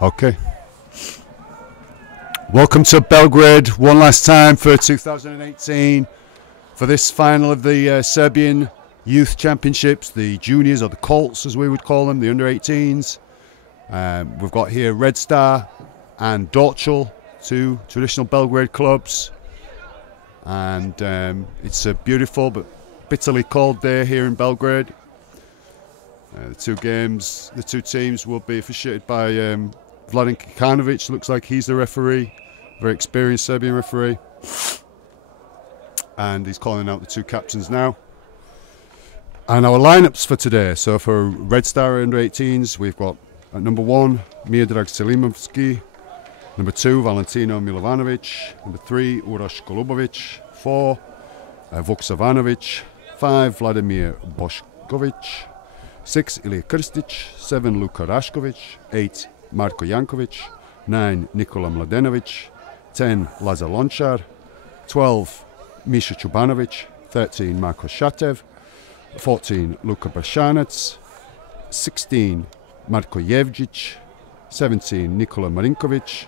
Okay. Welcome to Belgrade one last time for 2018 for this final of the Serbian Youth Championships, the juniors, or the Colts as we would call them, the under-18s. We've got here Red Star and Dorćol, two traditional Belgrade clubs. And it's a beautiful but bitterly cold day here in Belgrade. The two teams will be officiated by Vladan Kikanovic. Looks like he's the referee, very experienced Serbian referee. And he's calling out the two captains now. And our lineups for today. So for Red Star under-18s, we've got at number 1, Miodrag Selimovski. Number 2, Valentino Milovanovic. Number 3, Uroš Golubovic. 4, Vuk Savanovic. 5, Vladimir Bošković. 6, Ilija Krstic. 7, Luka Raškovic. 8, Marko Jankovic. 9, Nikola Mladenovic. 10, Lazar Lončar. 12, Misha Čubanovic. 13, Marko Šatev. 14, Luka Bršanac. 16, Marko Jevđić. 17, Nikola Marinkovic.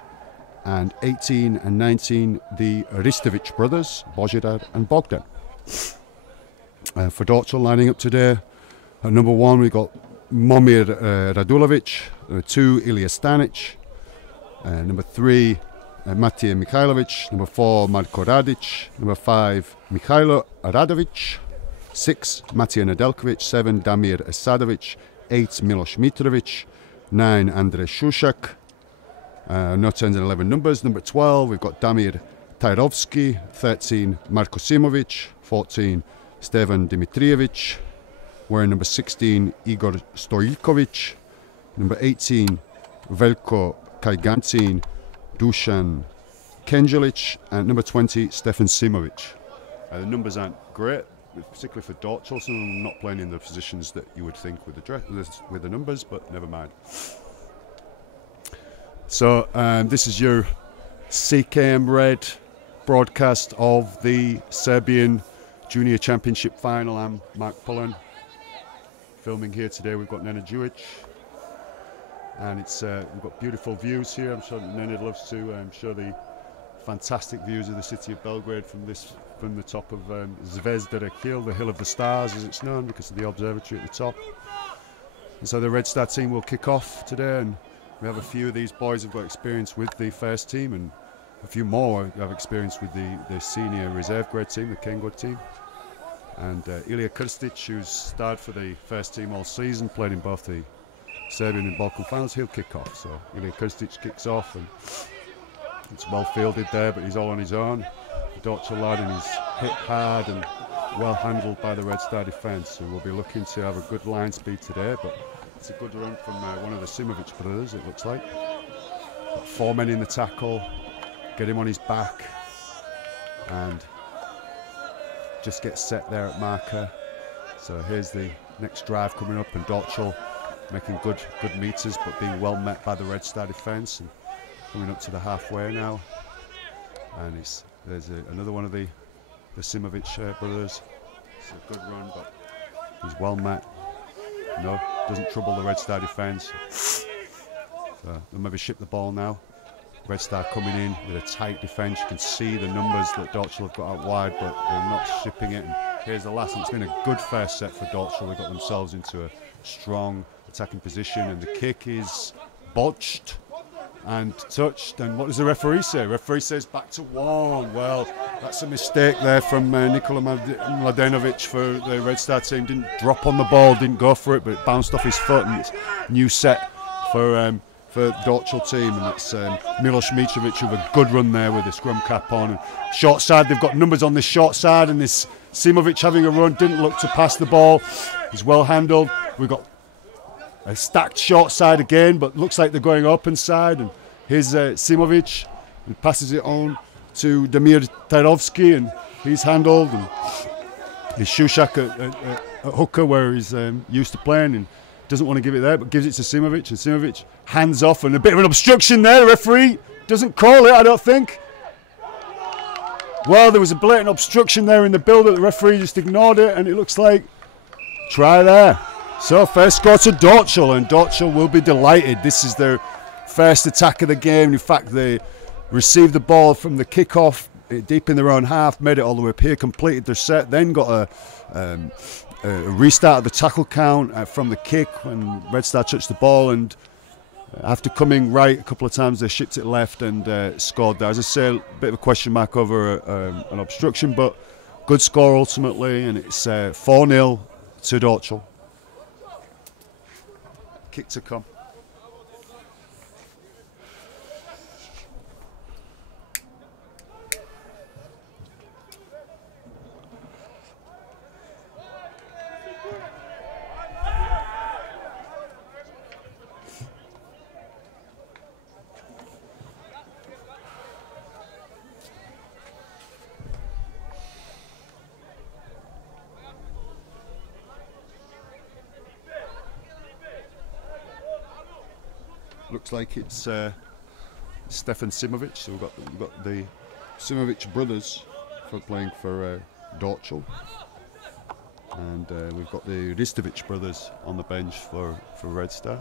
And 18 and 19, the Ristovic brothers, Božidar and Bogdan. For Dorćol lining up today, at number 1 we've got Momir Radulovic. Number 2, Ilija Stanic. Number 3, Matija Mihajlovic. Number 4, Marko Radic. Number 5, Mihajlo Radovic. 6, Matija Nedeljković. 7, Damir Esadovic. 8, Miloš Mitrovic. 9, Andrej Šušak. No turns and 11 numbers. Number 12, we've got Damir Tajrovski. 13, Marko Simovic. 14, Stevan Dimitrijevic. Wearing number 16, Igor Stojkovic. Number 18, Veljko Kajgancin, Dusan Kenjelic. And number 20, Stefan Simovic. The numbers aren't great, particularly for Dorćol. Some of them not playing in the positions that you would think with the numbers, but never mind. So this is your CKM Red broadcast of the Serbian Junior Championship final. I'm Mark Pullen. Filming here today, we've got Nenad Đujić, and we've got beautiful views here. I'm sure Nenad loves to show the fantastic views of the city of Belgrade from the top of Zvezdara Hill, the Hill of the Stars as it's known because of the observatory at the top. And so the Red Star team will kick off today, and we have a few of these boys who've got experience with the first team, and a few more have experience with the senior reserve grade team, the Kengo team. And Ilija Krstic, who's starred for the first team all season, played in both the Serbian and Balkan finals, he'll kick off. So Ilija Krstic kicks off, and it's well fielded there, but he's all on his own. The Dorćol lad, and he's hit hard and well handled by the Red Star defence, who will be looking to have a good line speed today. But it's a good run from one of the Simovic brothers, it looks like. Got 4 men in the tackle, get him on his back, and just get set there at marker. So here's the next drive coming up, and Dorćol making good meters, but being well met by the Red Star defence, and coming up to the halfway now. And there's another one of the Simovic brothers. It's a good run, but he's well met. No, doesn't trouble the Red Star defence. So they'll maybe ship the ball now. Red Star coming in with a tight defence. You can see the numbers that Dorćol have got out wide, but they're not shipping it. And here's the last, and it's been a good first set for Dorćol. They got themselves into a strong attacking position, and the kick is botched and touched. And what does the referee say? The referee says back to 1. Well, that's a mistake there from Nikola Mladenovic for the Red Star team. Didn't drop on the ball, didn't go for it, but it bounced off his foot, and it's a new set for Dorćol team. And it's Miloš Mitrovic with a good run there with the scrum cap on. And short side, they've got numbers on this short side, and this Simovic having a run, didn't look to pass the ball. He's well handled. We've got a stacked short side again, but looks like they're going open side. And here's Simovic, who passes it on to Damir Tajrovski, and he's handled. And he's Šušak at hooker, where he's used to playing, and doesn't want to give it there, but gives it to Simovic, and Simovic hands off, and a bit of an obstruction there. The referee doesn't call it, I don't think. Well, there was a blatant obstruction there in the build-up. The referee just ignored it, and it looks like try there. So first score to Dorćol, and Dorćol will be delighted. This is their first attack of the game. In fact, they received the ball from the kickoff deep in their own half, made it all the way up here, completed their set, then got a restart of the tackle count from the kick when Red Star touched the ball, and after coming right a couple of times, they shipped it left and scored there. As I say, a bit of a question mark over an obstruction, but good score ultimately, and it's 4-0 to Dorćol. Kick to come. Looks like it's Stefan Simovic. So we've got the Simovic brothers playing for Dorćol, and we've got the Ristovic brothers on the bench for Red Star.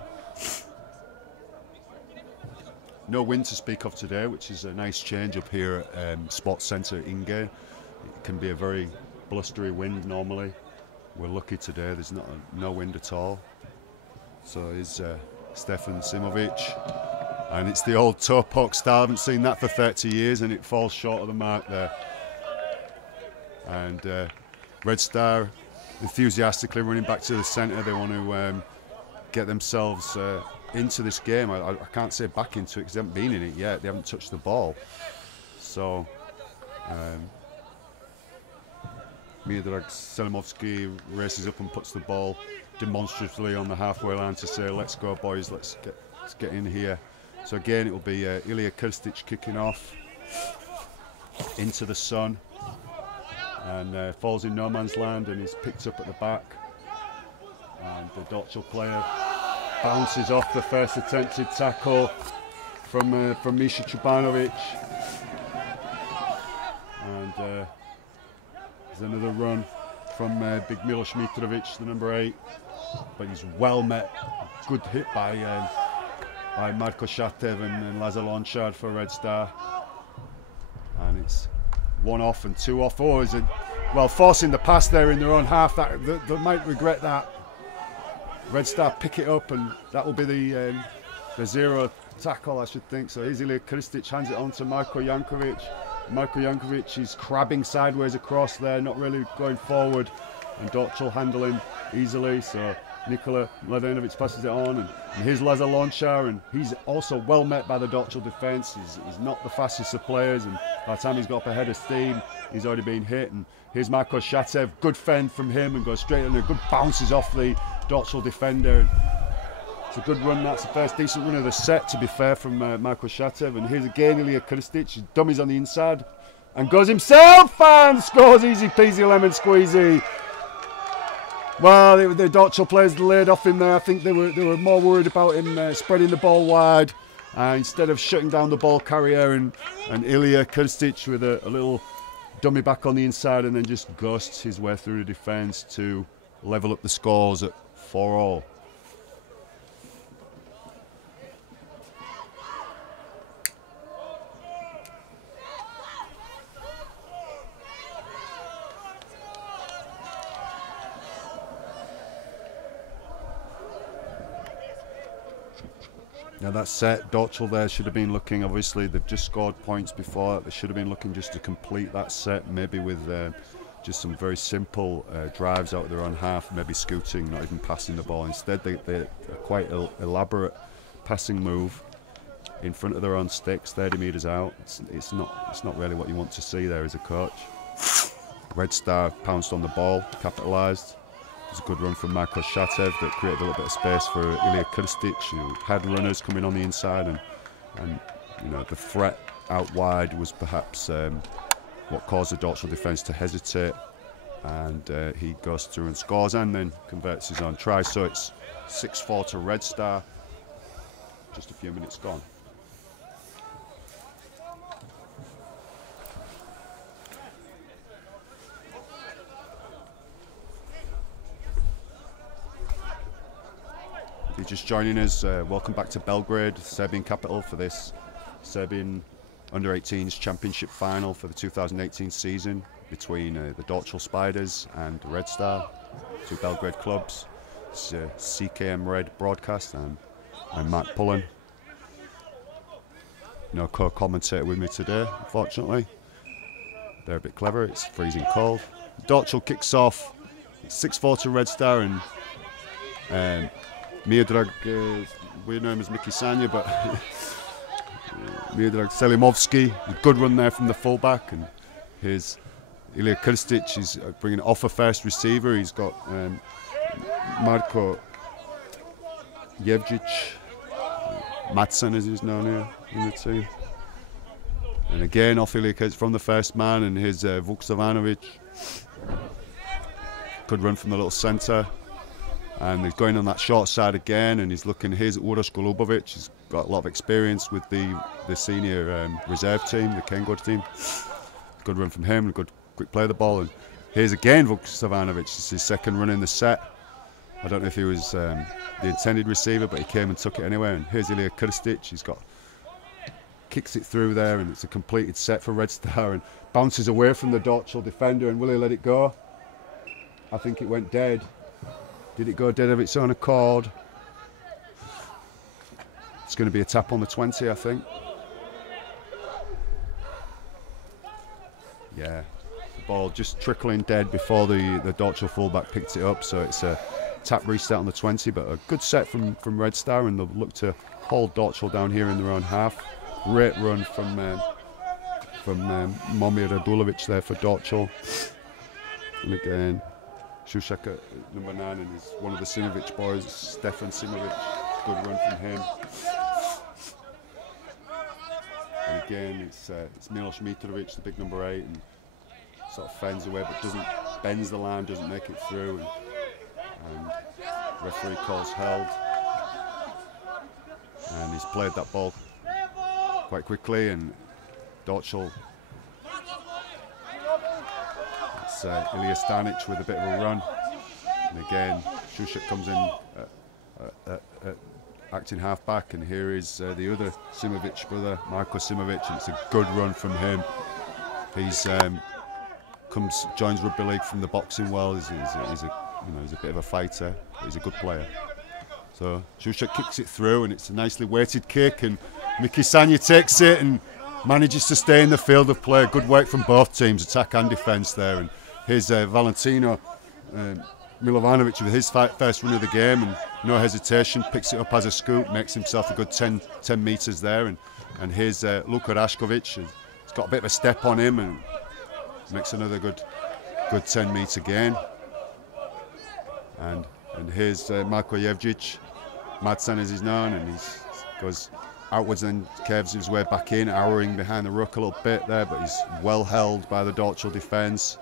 No wind to speak of today, which is a nice change up here at Sports Centre Inge. It can be a very blustery wind normally. We're lucky today. There's no wind at all. So is Stefan Simovic, and it's the old toe poke style. I haven't seen that for 30 years, and it falls short of the mark there. And Red Star enthusiastically running back to the centre. They want to get themselves into this game. I can't say back into it because they haven't been in it yet. They haven't touched the ball. So Miodrag Selimovski races up and puts the ball demonstratively on the halfway line to say, let's go boys, let's get in here. So again, it will be Ilya Krstic kicking off into the sun, and falls in no man's land and is picked up at the back, and the Dorćol player bounces off the first attempted tackle from Misha Chubanovic, and there's another run from Big Miloš Mitrovic, the number 8, but he's well met. Good hit by Marko Šatev and Lazar Lončar for Red Star, and it's 1 off and 2 off. Oh, is it? Well, forcing the pass there in their own half. They might regret that. Red Star pick it up, and that will be the 0 tackle, I should think. So here's Ilya Krstic, hands it on to Marko Jankovic. Marko Jankovic is crabbing sideways across there, not really going forward, and Dorćol handling easily. So Nikola Mladenovic passes it on, and here's Lazar Lončar, and he's also well met by the Dorćol defence. He's not the fastest of players, and by the time he's got up ahead of steam, he's already been hit. And here's Marko Šatev, good fend from him, and goes straight in, and good bounces off the Dorćol defender. And it's a good run. That's the first decent run of the set, to be fair, from Marko Šatev. And here's again Ilya Krstic, he dummies on the inside and goes himself and scores. Easy peasy lemon squeezy. Well, the Dorćol players laid off him there. I think they were more worried about him spreading the ball wide instead of shutting down the ball carrier, and Ilya Krstic with a little dummy back on the inside, and then just ghosts his way through the defence to level up the scores at 4-all. Now that set, Dorćol there should have been looking, obviously they've just scored points before, they should have been looking just to complete that set, maybe with just some very simple drives out of their own half, maybe scooting, not even passing the ball. Instead they're quite elaborate passing move in front of their own sticks, 30 metres out. It's not really what you want to see there as a coach. Red Star pounced on the ball, capitalised. It was a good run from Marko Šatev that created a little bit of space for Ilya Krstic, who had runners coming on the inside, and you know, the threat out wide was perhaps what caused the Dorćol defence to hesitate, and he goes through and scores and then converts his own try. So it's 6-4 to Red Star, just a few minutes gone. you're just joining us, welcome back to Belgrade, Serbian capital, for this Serbian Under-18s Championship final for the 2018 season between the Dorćol Spiders and Red Star, two Belgrade clubs. It's CKM Red broadcast, and I'm Matt Pullen. No co-commentator with me today, unfortunately. They're a bit clever, it's freezing cold. Dorćol kicks off, 6-4 to Red Star, and Miodrag, we know him as Mickey Sanya, but Miodrag Selimovski, a good run there from the fullback, and here's Ilija Krstic, he's bringing it off a first receiver. He's got Marko Jevđić, Matson as he's known here in the team. And again off Ilija Krstic from the first man, and here's Vuk Savanovic. Good run from the little centre. And he's going on that short side again, and he's looking, here's Uroš Golubovic. He's got a lot of experience with the senior reserve team, the Kengod team. Good run from him, good quick play of the ball. And here's again Vuk Savanovic. It's his second run in the set. I don't know if he was the intended receiver, but he came and took it anyway. And here's Ilija Krstic. He's got, kicks it through there, and it's a completed set for Red Star, and bounces away from the Dorćol defender. And will he let it go? I think it went dead. Did it go dead of its own accord? It's going to be a tap on the 20, I think. Yeah, the ball just trickling dead before the Dorćol fullback picked it up, so it's a tap restart on the 20, but a good set from Red Star, and they'll look to hold Dorćol down here in their own half. Great run from Momir Radulovic there for Dorćol. And again, Šušak at number 9, and is one of the Simovic boys, Stefan Simovic. Good run from him. And again, it's Miloš Mitrovic, the big number 8, and sort of fends away, but bends the line, doesn't make it through. And referee calls held. And he's played that ball quite quickly, and Dorćol. It's Ilija Stanic with a bit of a run, and again Šušak comes in acting half back, and here is the other Simovic brother, Marko Simovic, and it's a good run from him. He's joins rugby league from the boxing world. He's a bit of a fighter, but he's a good player. So Šušak kicks it through, and it's a nicely weighted kick, and Mickey Sanya takes it and manages to stay in the field of play. Good work from both teams, attack and defence there. And here's Valentino Milovanovic with his first run of the game, and no hesitation, picks it up as a scoop, makes himself a good 10 metres there. And here's Luka Raškovic. He's got a bit of a step on him and makes another good 10 metre gain. And here's Marko Jevđić, Matsan as he's known, and he goes outwards and curves his way back in, arrowing behind the ruck a little bit there, but he's well held by the Dorćol defence.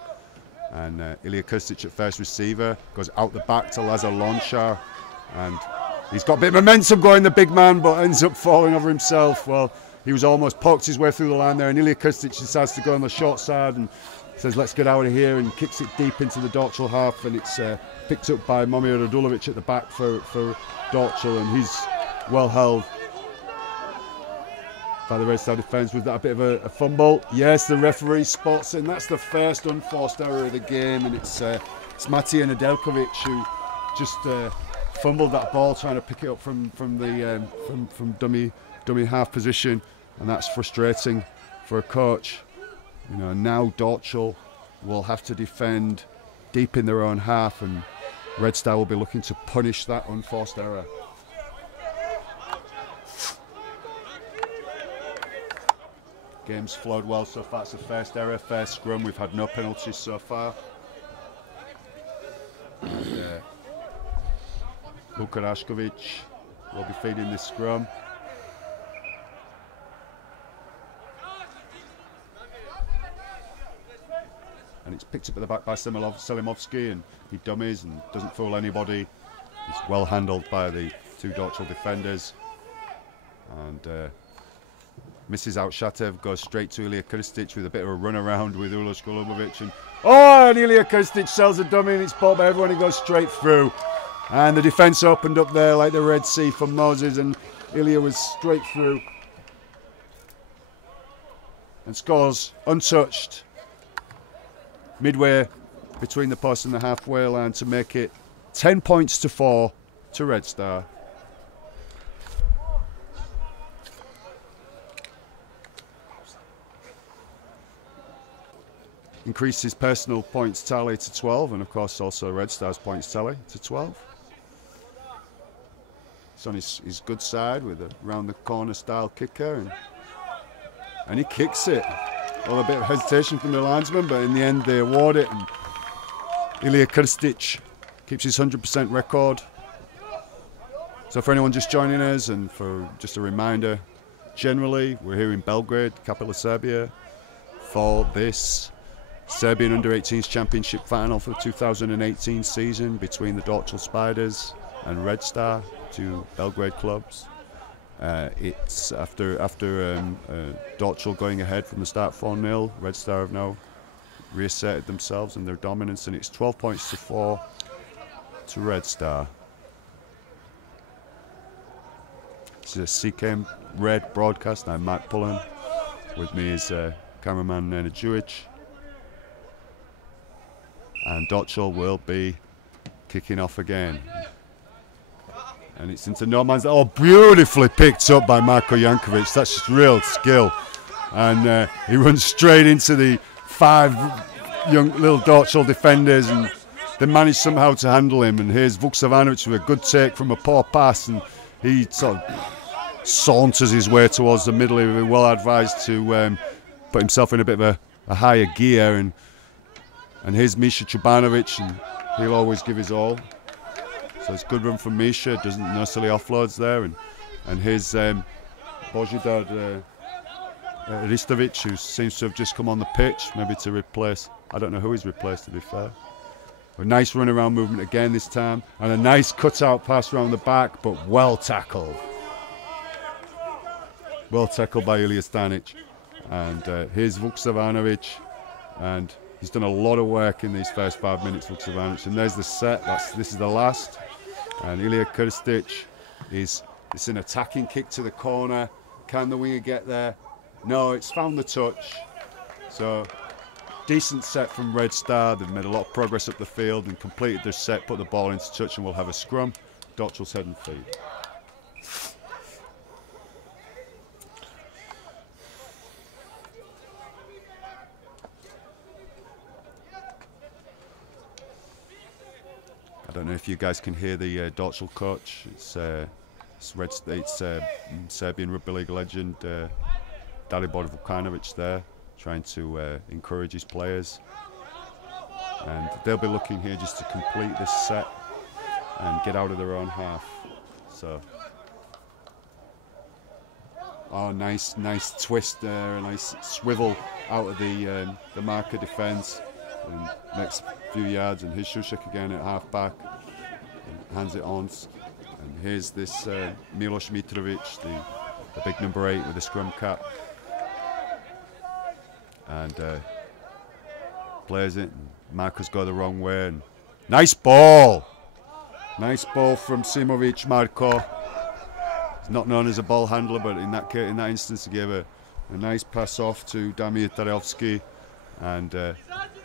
And Ilija Krstic at first receiver, goes out the back to Lazar Lončar, and he's got a bit of momentum going, the big man, but ends up falling over himself. Well, he was almost poked his way through the line there, and Ilija Krstic decides to go on the short side and says, let's get out of here, and kicks it deep into the Dorćol half, and it's picked up by Momir Radulovic at the back for Dorćol, and he's well held by the Red Star defence. Was that a bit of a fumble? Yes, the referee spots it, and that's the first unforced error of the game, and it's Matija Nedeljković who just fumbled that ball trying to pick it up from dummy half position, and that's frustrating for a coach. You know, now Dorćol will have to defend deep in their own half, and Red Star will be looking to punish that unforced error. Game's flowed well so far. It's the first error, first scrum. We've had no penalties so far. Luka Raškovic will be feeding this scrum. And it's picked up at the back by Selimovski, and he dummies and doesn't fool anybody. He's well handled by the two Dorćol defenders. And misses out Shatev, goes straight to Ilija Krstic with a bit of a run around with Uroš Golubovic, and Ilija Krstic sells a dummy, and it's bought by everyone. He goes straight through. And the defence opened up there like the Red Sea for Moses, and Ilya was straight through and scores untouched midway between the post and the halfway line to make it 10 points to 4 to Red Star. Increased his personal points tally to 12, and of course also Red Star's points tally to 12. It's on his good side with a round the corner style kicker, and he kicks it. Well, a bit of hesitation from the linesman, but in the end they award it, and Ilya Krstic keeps his 100% record. So for anyone just joining us, and for just a reminder, generally we're here in Belgrade, capital of Serbia, for this Serbian Under-18s Championship final for the 2018 season between the Dorćol Spiders and Red Star, two Belgrade clubs. It's after Dorćol going ahead from the start 4-0. Red Star have now reasserted themselves and their dominance, and it's 12 points to 4 to Red Star. This is a CKM Red broadcast. I'm Mark Pullen. With me is cameraman Nena Jewic. And Dorćol will be kicking off again. And it's into no man's... Oh, beautifully picked up by Marko Jankovic. That's just real skill. And he runs straight into the 5 young little Dorćol defenders, and they manage somehow to handle him. And here's Vuksavanovic with a good take from a poor pass, and he sort of saunters his way towards the middle. He'll be well advised to put himself in a bit of a higher gear. And here's Misha Chubanovic, and he'll always give his all. So it's good run from Misha, doesn't necessarily offloads there. And here's Božidar Ristovic, who seems to have just come on the pitch, maybe to replace, I don't know who he's replaced, to be fair. A nice run around movement again this time, and a nice cutout pass around the back, but well tackled. Well tackled by Ilija Stanic. And here's Vuksavanovic, and he's done a lot of work in these first 5 minutes, Vuksavanovic. And there's the set. This is the last. And Ilya Krstic it's an attacking kick to the corner. Can the winger get there? No, it's found the touch. So decent set from Red Star. They've made a lot of progress up the field and completed their set, put the ball into touch, and we'll have a scrum. Dorćol's head and feet. I don't know if you guys can hear the Dorćol coach. It's Serbian rugby league legend Dalibor Vukanovic there, trying to encourage his players. And they'll be looking here just to complete this set and get out of their own half. So, oh, nice twist there, a nice swivel out of the marker defence. And next few yards, and here's Šušek again at half back, and hands it on. And here's this Miloš Mitrovic, the big number 8 with the scrum cap, and plays it. And Marko's go the wrong way, and nice ball from Simovic. Marko, he's not known as a ball handler, but in that case, in that instance, he gave a nice pass off to Damir Tarevski, and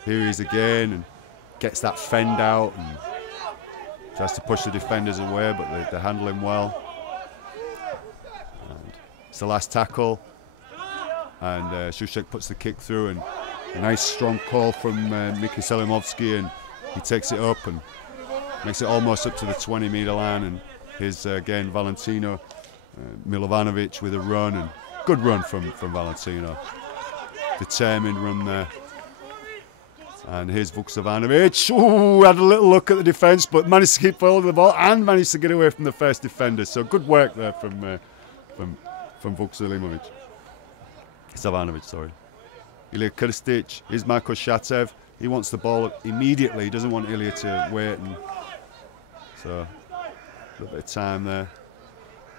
here he is again, and gets that fend out and tries to push the defenders away, but they handle him well. And it's the last tackle, and Šušek puts the kick through, and a nice strong call from Miki Selimovski, and he takes it up and makes it almost up to the 20-metre line. And here's again Valentino Milovanovic with a run, and good run from Valentino. Determined run there. And here's Vuksavanovic. Ooh, had a little look at the defence, but managed to keep hold of the ball and managed to get away from the first defender. So good work there from Vuksavanovic. Savanovic, sorry. Ilya Krstic. Here's Marko Shatev. He wants the ball immediately. He doesn't want Ilya to wait. And so a little bit of time there.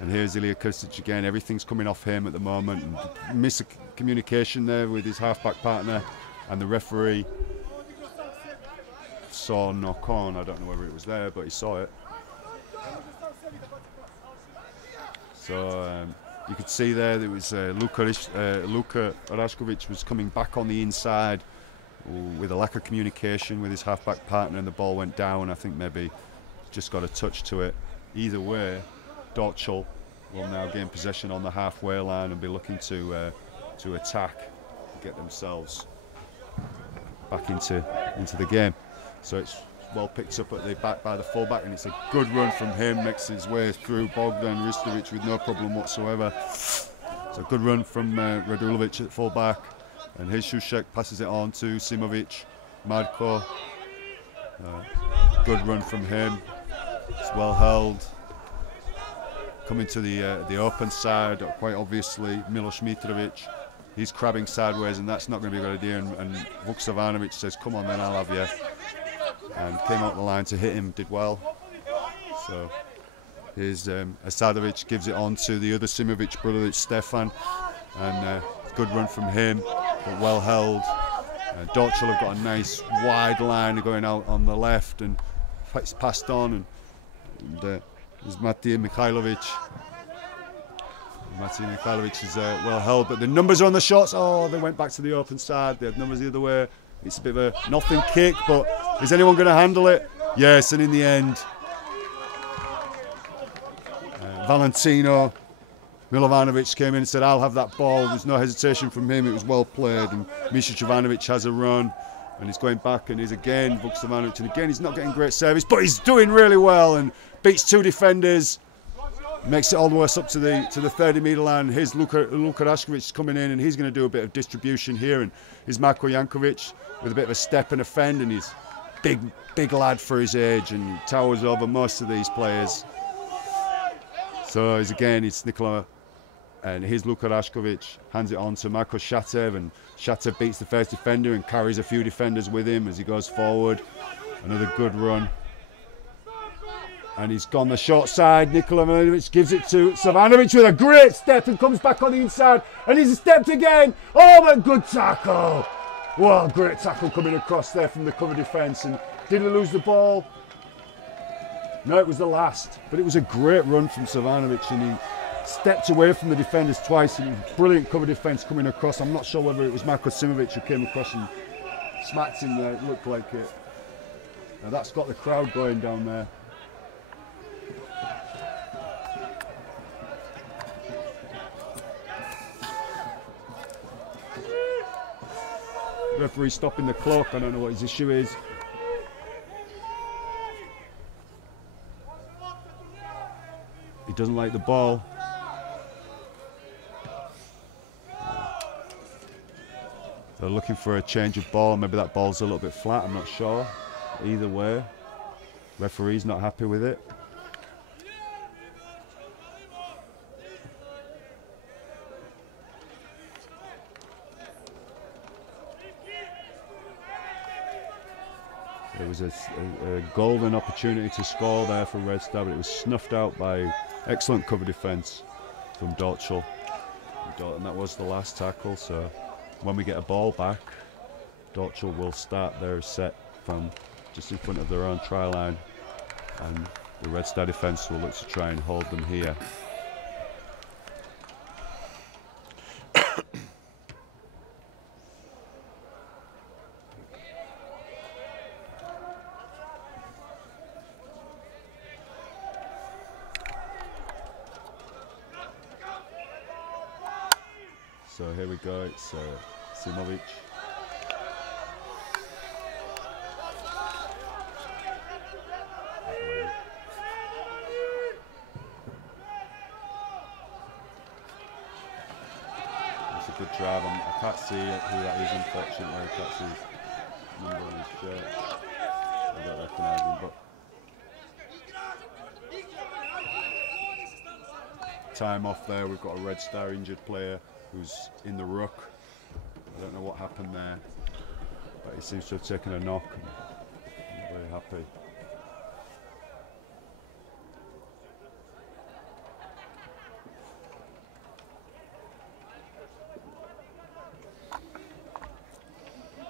And here's Ilya Krstic again. Everything's coming off him at the moment. And miscommunication there with his half-back partner and the referee. Saw knock on. I don't know whether it was there, but he saw it. So you could see there was Luka Orashkovic was coming back on the inside with a lack of communication with his halfback partner, and the ball went down. I think maybe just got a touch to it. Either way, Dorćol will now gain possession on the halfway line and be looking to attack and get themselves back into the game. So it's well picked up at the back by the fullback, and it's a good run from him, makes his way through Bogdan Ristovic with no problem whatsoever. It's a good run from Radulovic at fullback, and his Šušek passes it on to Simovic. Marko, good run from him. It's well held. Coming to the open side, quite obviously Miloš Mitrovic. He's crabbing sideways, and that's not going to be a good idea. And Vuk Savanovic says, "Come on, then I'll have you." And came out the line to hit him, did well. So here's Asadovic gives it on to the other Simovic brother, it's Stefan, and good run from him, but well held. Dorćol have got a nice wide line going out on the left, and it's passed on, and there's Matija Mihajlovic. Matija Mihajlovic is well held, but the numbers are on the shots. Oh, they went back to the open side. They had numbers the other way. It's a bit of a nothing kick, but is anyone going to handle it? Yes, and in the end, Valentino Milovanovic came in and said, "I'll have that ball." There's no hesitation from him. It was well played, and Misha Jovanovic has a run, and he's going back, and he's again Vuk Savanovic, and again he's not getting great service, but he's doing really well and beats two defenders. Makes it all the way up to the 30-metre line. Here's Luka Orashkovic coming in, and he's going to do a bit of distribution here. And here's Marko Jankovic with a bit of a step and a fend, and he's big lad for his age, and towers over most of these players. So it's Nikola, and here's Luka Orashkovic, hands it on to Marko Shatev, and Shatev beats the first defender and carries a few defenders with him as he goes forward. Another good run. And he's gone the short side. Nikola Milanovic gives it to Savanovic with a great step and comes back on the inside. And he's stepped again. Oh, but good tackle. Well, great tackle coming across there from the cover defence. And did he lose the ball? No, it was the last. But it was a great run from Savanovic, and he stepped away from the defenders twice. And it was brilliant cover defence coming across. I'm not sure whether it was Marko Simovic who came across and smacked him there. It looked like it. Now that's got the crowd going down there. Referee stopping the clock. I don't know what his issue is. He doesn't like the ball. They're looking for a change of ball. Maybe that ball's a little bit flat. I'm not sure. Either way, referee's not happy with it. There was a golden opportunity to score there for Red Star, but it was snuffed out by excellent cover defence from Dorćol. And that was the last tackle, so when we get a ball back, Dorćol will start their set from just in front of their own try line, and the Red Star defence will look to try and hold them here. So here we go, it's Simovic. It's a good drive. I can't see who that is, unfortunately. I can't see his number on his shirt. I don't recognise him, but time off there. We've got a Red Star injured player who's in the ruck. I don't know what happened there, but he seems to have taken a knock. I'm not very happy.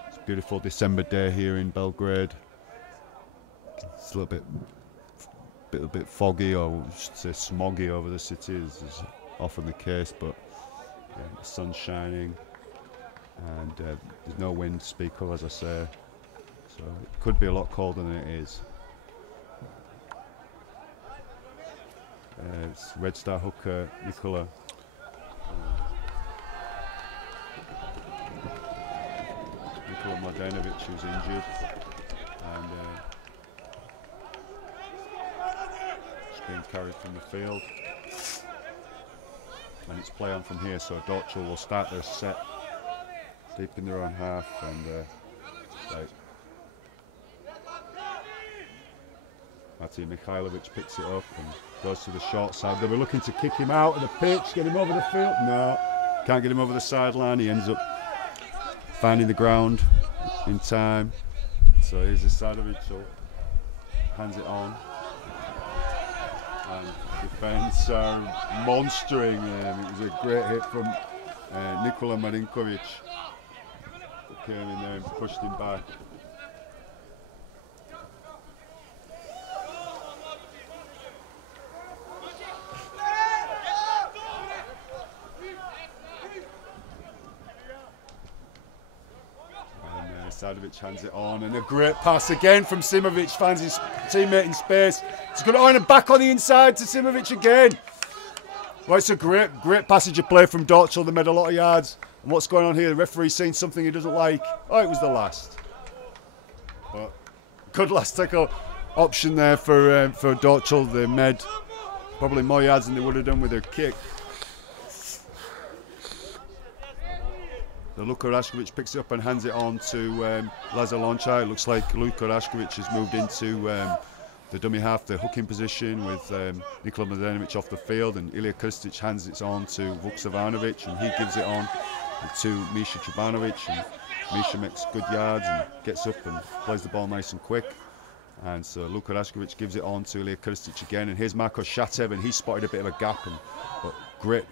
It's a beautiful December day here in Belgrade. It's a little bit a bit foggy, or we should say smoggy over the city, as is often the case, but the sun's shining and there's no wind to speak of, as I say, so it could be a lot colder than it is. It's Red Star hooker Nikola Mladenovic, who's injured, and it's being carried from the field, and it's play on from here. So Dorćol will start their set deep in their own half, and Martin Mikhailovic picks it up and goes to the short side. They were looking to kick him out of the pitch, get him over the field. No, can't get him over the sideline. He ends up finding the ground in time. So here's Isadovic, so hands it on. And defence are monstering him. It was a great hit from Nikola Marinkovic. Came in there and pushed him back. Isadovic hands it on, and a great pass again from Simovic, finds his teammate in space. He's got it on and back on the inside to Simovic again. Well, it's a great passage of play from Dorćol. They made a lot of yards. And what's going on here? The referee's saying something he doesn't like. Oh, it was the last. But good last tackle option there for Dorćol. They made probably more yards than they would have done with their kick. The Luka Rashkovic picks it up and hands it on to Lazar Lonchar. It looks like Luka Rashkovic has moved into the dummy half, the hooking position, with Nikola Mladenovic off the field, and Ilija Krstic hands it on to Vuk Savanovic, and he gives it on to Misha Chubanovic, and Misha makes good yards and gets up and plays the ball nice and quick. And so Luka Rashkovic gives it on to Ilija Krstic again, and here's Marko Shatev, and he spotted a bit of a gap, but great.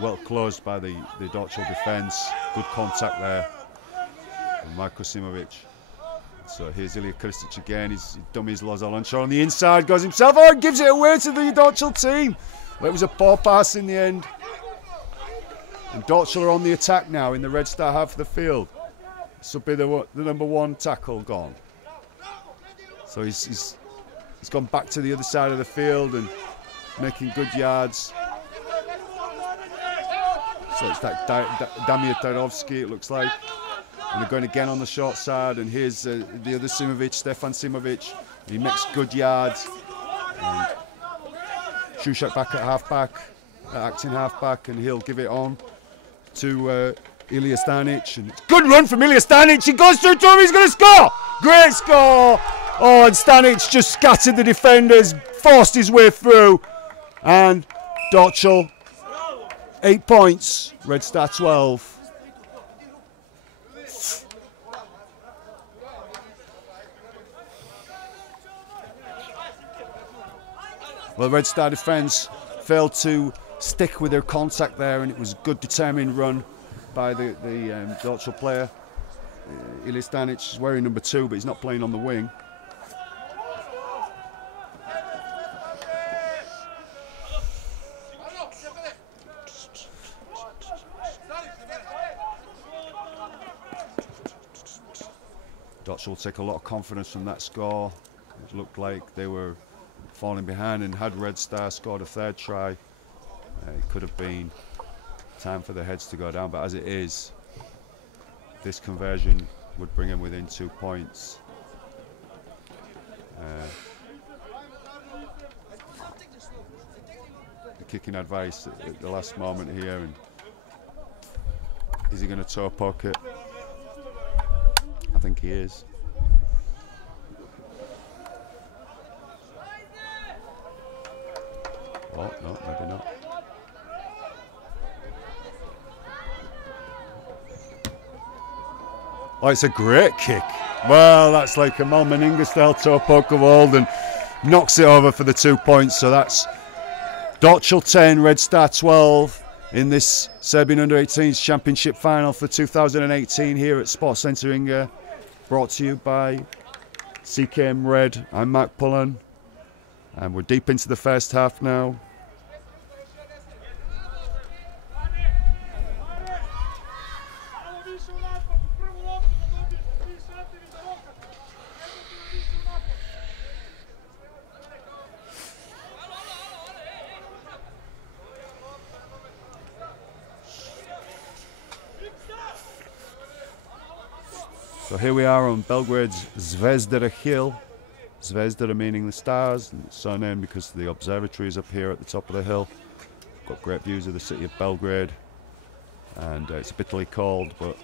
Well closed by the Dorćol defence. Good contact there from Marko Simovic. So here's Ilija Krstic again. He's dummies Lazar Lonchar on the inside, goes himself. Oh, gives it away to the Dorćol team. Well, it was a poor pass in the end. And Dorćol are on the attack now in the Red Star half of the field. This will be the number one tackle gone. So he's gone back to the other side of the field and making good yards. So it's like Damir Tarovsky, it looks like. And they're going again on the short side. And here's the other Simovic, Stefan Simovic. He makes good yards. And Shushak back at half-back, acting half-back, and he'll give it on to Ilija Stanic. And good run from Ilija Stanic. He goes through to him, he's going to score! Great score! Oh, and Stanic just scattered the defenders, forced his way through. And Dorćol, 8 points, Red Star 12. Well, Red Star defence failed to stick with their contact there, and it was a good determined run by the Dorćol player. Ilija Stanic is wearing number 2, but he's not playing on the wing. Dorćol take a lot of confidence from that score. It looked like they were falling behind, and had Red Star scored a third try, it could have been time for the heads to go down, but as it is, this conversion would bring them within 2 points. The kicking advice at the last moment here, and is he going to toe poke it? I think he is. Oh, no, maybe not. Oh, it's a great kick. Well, that's like a Mal Meninga style toe poke of old, and knocks it over for the 2 points. So that's Dorćol 10, Red Star 12 in this Serbian Under-18s Championship final for 2018 here at Sports Centre Inge. Brought to you by CKM Red. I'm Mark Pullen. And we're deep into the first half now. So here we are on Belgrade's Zvezda hill. Zvezda meaning the stars, and it's so named because the observatory is up here at the top of the hill. Got great views of the city of Belgrade, and it's bitterly cold but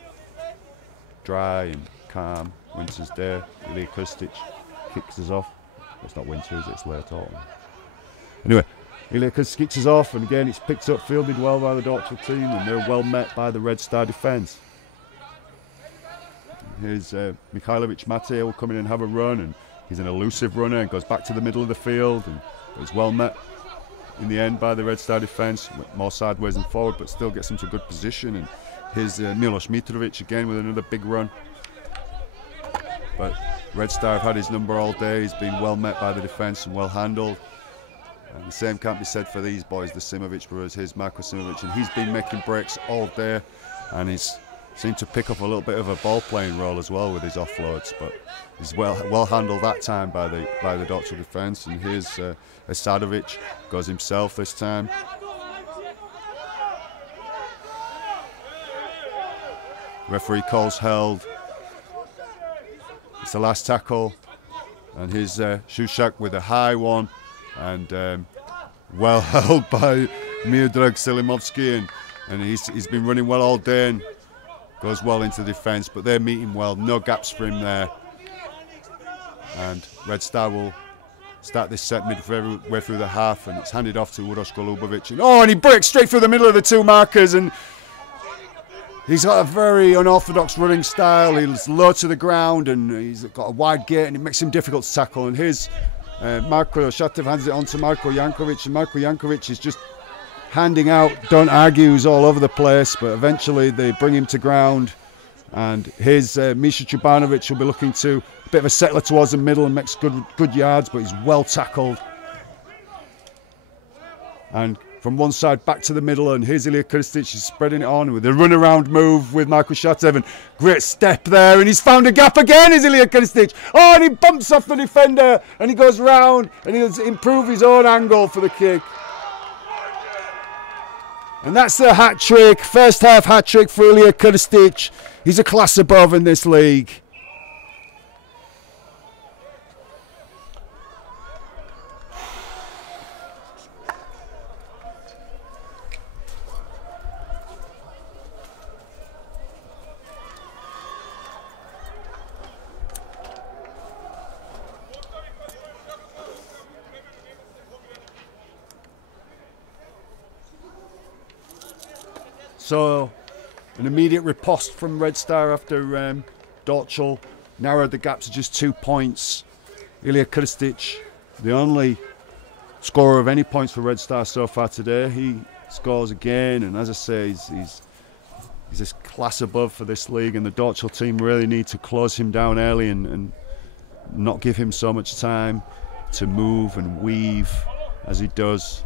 dry and calm. Winter's day. Ilija Krstic kicks us off. It's not winter, is it? It's late autumn. Anyway, Ilija Krstic kicks us off, and again it's picked up, fielded well by the Dorćol team, and they're well met by the Red Star defence. Here's Mihajlović Matej will come in and have a run, and he's an elusive runner and goes back to the middle of the field, and is well met in the end by the Red Star defence, more sideways and forward, but still gets him to a good position. And here's Milos Mitrovic again with another big run. But Red Star have had his number all day. He's been well met by the defence and well handled. And the same can't be said for these boys, the Simovic brothers. Here's Marko Simovic, and he's been making breaks all day, and he's seemed to pick up a little bit of a ball playing role as well with his offloads, but he's well handled that time by the Dorćol defence. And here's Asadovic, goes himself this time. Referee calls held. It's the last tackle, and here's Shushak with a high one, and well held by Miodrag Selimovski, and he's been running well all day and goes well into the defence, but they're meeting well, no gaps for him there. And Red Star will start this set midway through the half, and it's handed off to Uroš Golubovic. And he breaks straight through the middle of the two markers, and he's got a very unorthodox running style. He's low to the ground, and he's got a wide gait, and it makes him difficult to tackle. And here's Marko Shatev hands it on to Marko Jankovic, and Marko Jankovic is just handing out don't argues all over the place, but eventually they bring him to ground. And here's Misha Chubanovic, will be looking to a bit of a settler towards the middle and makes good yards, but he's well tackled. And from one side back to the middle, and here's Ilija Krstic, he's spreading it on with a runaround move with Marko Shatev, and great step there, and he's found a gap again, is Ilija Krstic. Oh, and he bumps off the defender, and he goes round, and he'll improve his own angle for the kick. And that's the hat-trick, first half hat-trick for Ilija Krstic. He's a class above in this league. So, an immediate riposte from Red Star after Dorćol narrowed the gap to just 2 points. Ilija Krstic, the only scorer of any points for Red Star so far today, he scores again, and as I say, he's this class above for this league, and the Dorćol team really need to close him down early and not give him so much time to move and weave as he does.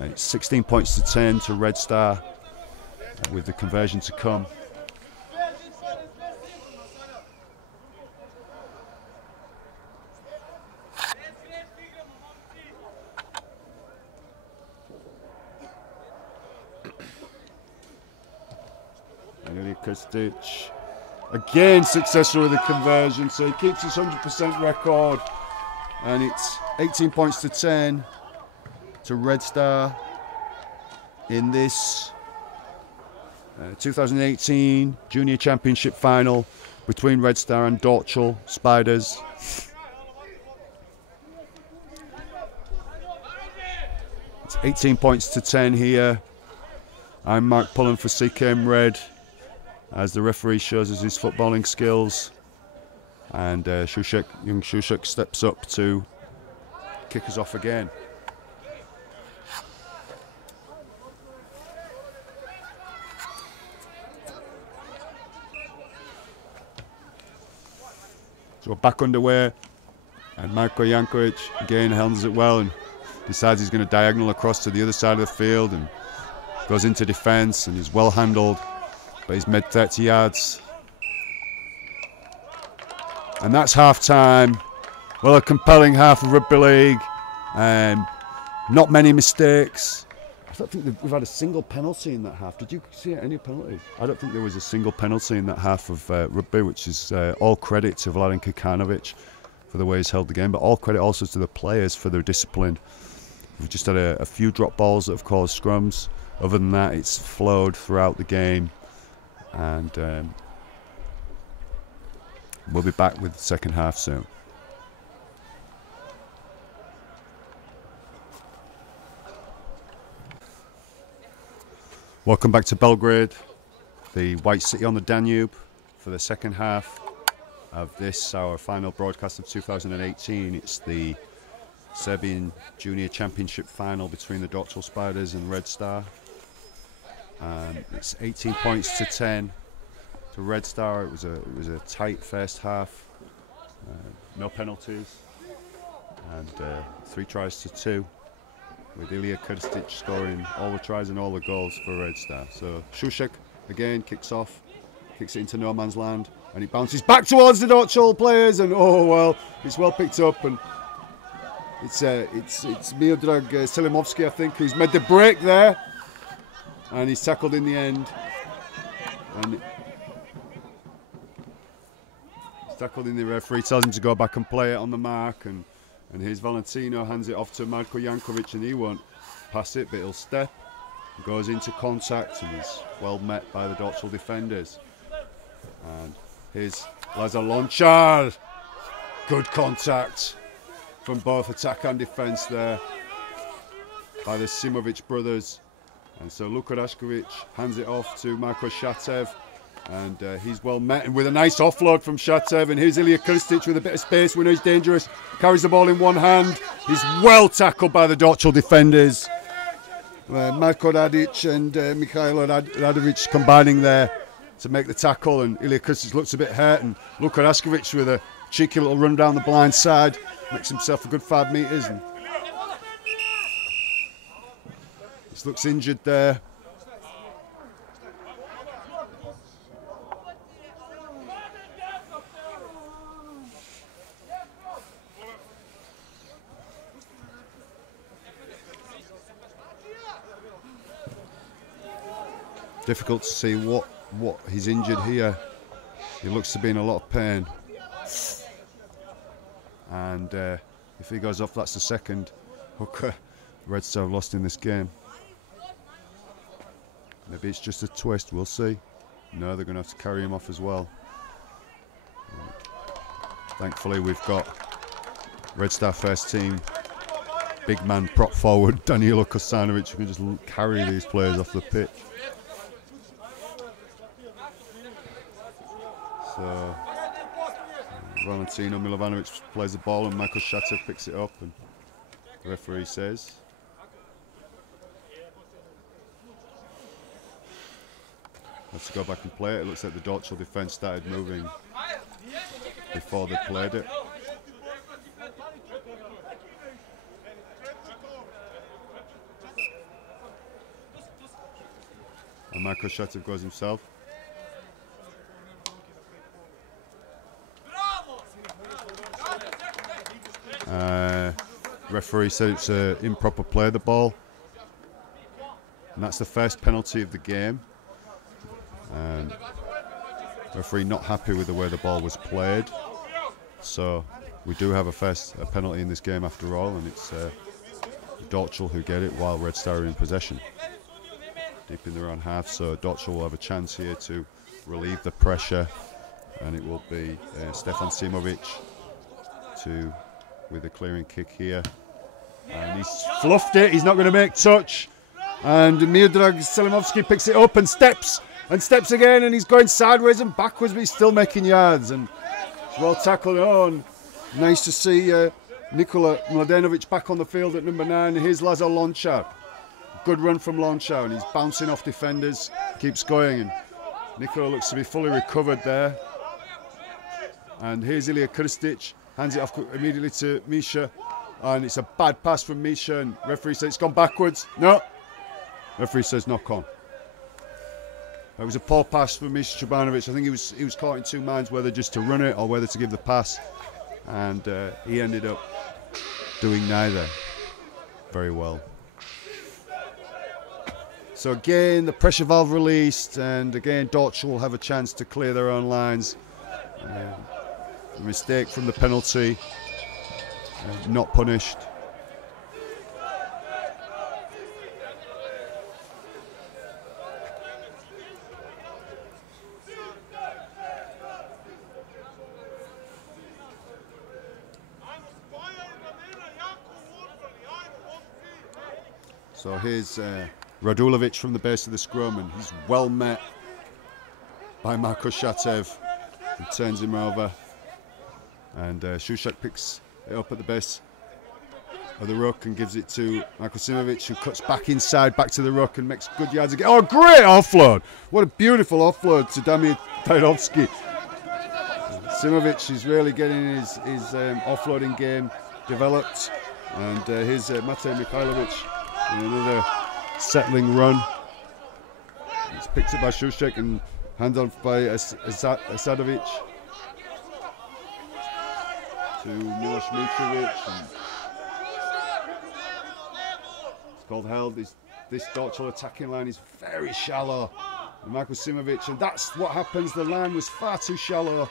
It's 16 points to 10 to Red Star, with the conversion to come. Ilija Krstic again successful with the conversion, so he keeps his 100% record, and it's 18 points to 10 to Red Star in this 2018 Junior Championship final between Red Star and Dorćol Spiders. It's 18 points to 10 here. I'm Mark Pullen for CKM Red, as the referee shows us his footballing skills, and young Shushak steps up to kick us off again. So we're back underway, And Marko Jankovic again handles it well and decides he's going to diagonal across to the other side of the field and goes into defence and is well handled, but he's mid 30 yards. And that's half time. Well, a compelling half of rugby league. Not many mistakes. I don't think we've had a single penalty in that half. Did you see any penalties? I don't think there was a single penalty in that half of rugby, which is all credit to Vladan Kikanovic for the way he's held the game, but all credit also to the players for their discipline. We've just had a few drop balls that have caused scrums. Other than that, it's flowed throughout the game. And we'll be back with the second half soon. Welcome back to Belgrade, the White City on the Danube, for the second half of this, our final broadcast of 2018. It's the Serbian Junior Championship final between the Dorćol Spiders and Red Star. It's 18 points to 10 to Red Star. It was a tight first half, no penalties, and 3 tries to 2. With Ilija Krstic scoring all the tries and all the goals for Red Star. So Šušek again kicks off, kicks it into no man's land, and it bounces back towards the Dorćol players, and oh well, it's well picked up, and it's Miodrag Selimovski, I think, who's made the break there, and he's tackled in the end, and he's tackled in the referee tells him to go back and play it on the mark, and here's Valentino, hands it off to Marko Jankovic, and he won't pass it, but he'll step, goes into contact, and is well met by the Dorćol defenders. And here's Lazar Lončar. Good contact from both attack and defence there by the Simovic brothers. And so Luka Raškovic hands it off to Marko Šatev, and he's well met, and with a nice offload from Šatev. And here's Ilija Krstic with a bit of space. We know he's dangerous. Carries the ball in one hand. He's well tackled by the Dorćol defenders. Marko Radic and Mikhailo Radovic combining there to make the tackle. And Ilija Krstic looks a bit hurt. And Luka Raškovic with a cheeky little run down the blind side makes himself a good 5 metres. And this looks injured there. Difficult to see what he's injured here. He looks to be in a lot of pain, and if he goes off, that's the second hooker Red Star have lost in this game. Maybe it's just a twist, we'll see. No, they're going to have to carry him off as well. Thankfully we've got Red Star first team big man prop forward Danilo Kosanovic, who can just carry these players off the pitch. So Valentino Milovanovic plays the ball, and Michael Šatev picks it up, and the referee says let's go back and play it. It looks like the Dorćol defence started moving before they played it. And Michael Šatev goes himself. Referee said it's an improper play of the ball, and that's the first penalty of the game. And referee not happy with the way the ball was played, so we do have a penalty in this game after all, and it's Dorćol who get it while Red Star are in possession deep in their own half. So Dorćol will have a chance here to relieve the pressure, and it will be Stefan Simovic with a clearing kick here, and he's fluffed it. He's not going to make touch, and Miodrag Selimovski picks it up and steps again, and he's going sideways and backwards, but he's still making yards, and it's well tackled on. Nice to see Nikola Mladenovic back on the field at number 9. Here's Lazar Lončar. Good run from Lončar, and he's bouncing off defenders, keeps going, and Nikola looks to be fully recovered there. And here's Ilija Krstic. hands it off immediately to Misha, and it's a bad pass from Misha, and referee says it's gone backwards. No, referee says knock on. It was a poor pass from Misha Trabanovic. I think he was caught in two minds whether just to run it or whether to give the pass, and he ended up doing neither very well. So again, the pressure valve released, and again Dorćol will have a chance to clear their own lines. A mistake from the penalty, not punished. So here's Radulovic from the base of the scrum, and he's well met by Marko Shatev, who turns him over, and Šušak picks it up at the base of the ruck and gives it to Marko Simovic, who cuts back inside, back to the ruck, and makes good yards again. Oh, great offload! What a beautiful offload to Damir Tajrovski. Simovic is really getting his offloading game developed, and here's Matej Mikhailovic in another settling run. It's picked up by Šušak and handed off by Asadovic to Miloš Mitrovic. It's called held. This Dorćol attacking line is very shallow. And Marko Simovic, and that's what happens. The line was far too shallow.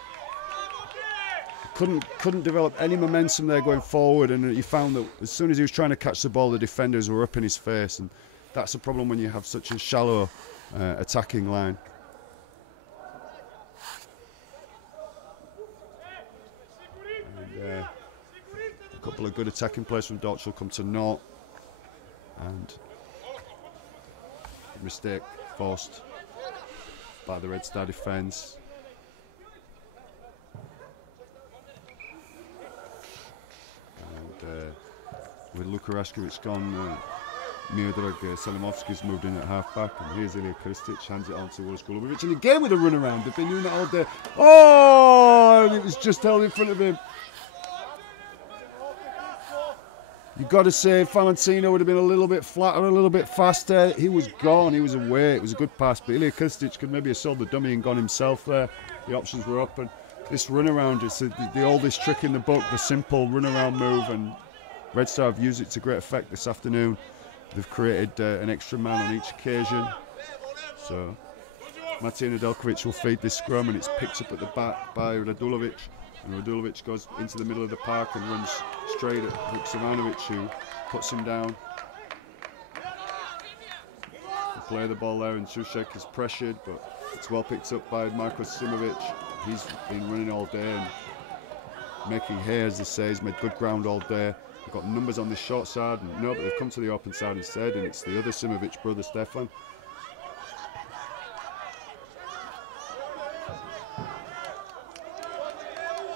Couldn't develop any momentum there going forward, and you found that as soon as he was trying to catch the ball, the defenders were up in his face, and that's a problem when you have such a shallow attacking line. And, a couple of good attacking plays from Dorćol come to naught, and a mistake forced by the Red Star defence. With Luka Raškovic gone, Miodrag Selimovski's moved in at half-back, and here's Ilija Krstic, hands it on to Uroš Golubovic, and again with a run-around. They've been doing that all day. Oh, and it was just held in front of him. You've got to say Valentino would have been a little bit flatter, a little bit faster. He was gone, he was away. It was a good pass, but Ilija Krstic could maybe have sold the dummy and gone himself there. The options were up, and this run-around is the oldest trick in the book, the simple run-around move, and Red Star have used it to great effect this afternoon. They've created an extra man on each occasion. So Matej Nedeljkovic will feed this scrum, and it's picked up at the back by Radulovic. And Radulovic goes into the middle of the park and runs straight at Vuksanovic, who puts him down. They play the ball there, and Šušak is pressured, but it's well picked up by Marko Simovic. He's been running all day and making hay, as they say. He's made good ground all day. They've got numbers on the short side, and no, but they've come to the open side instead, and it's the other Simovic brother, Stefan.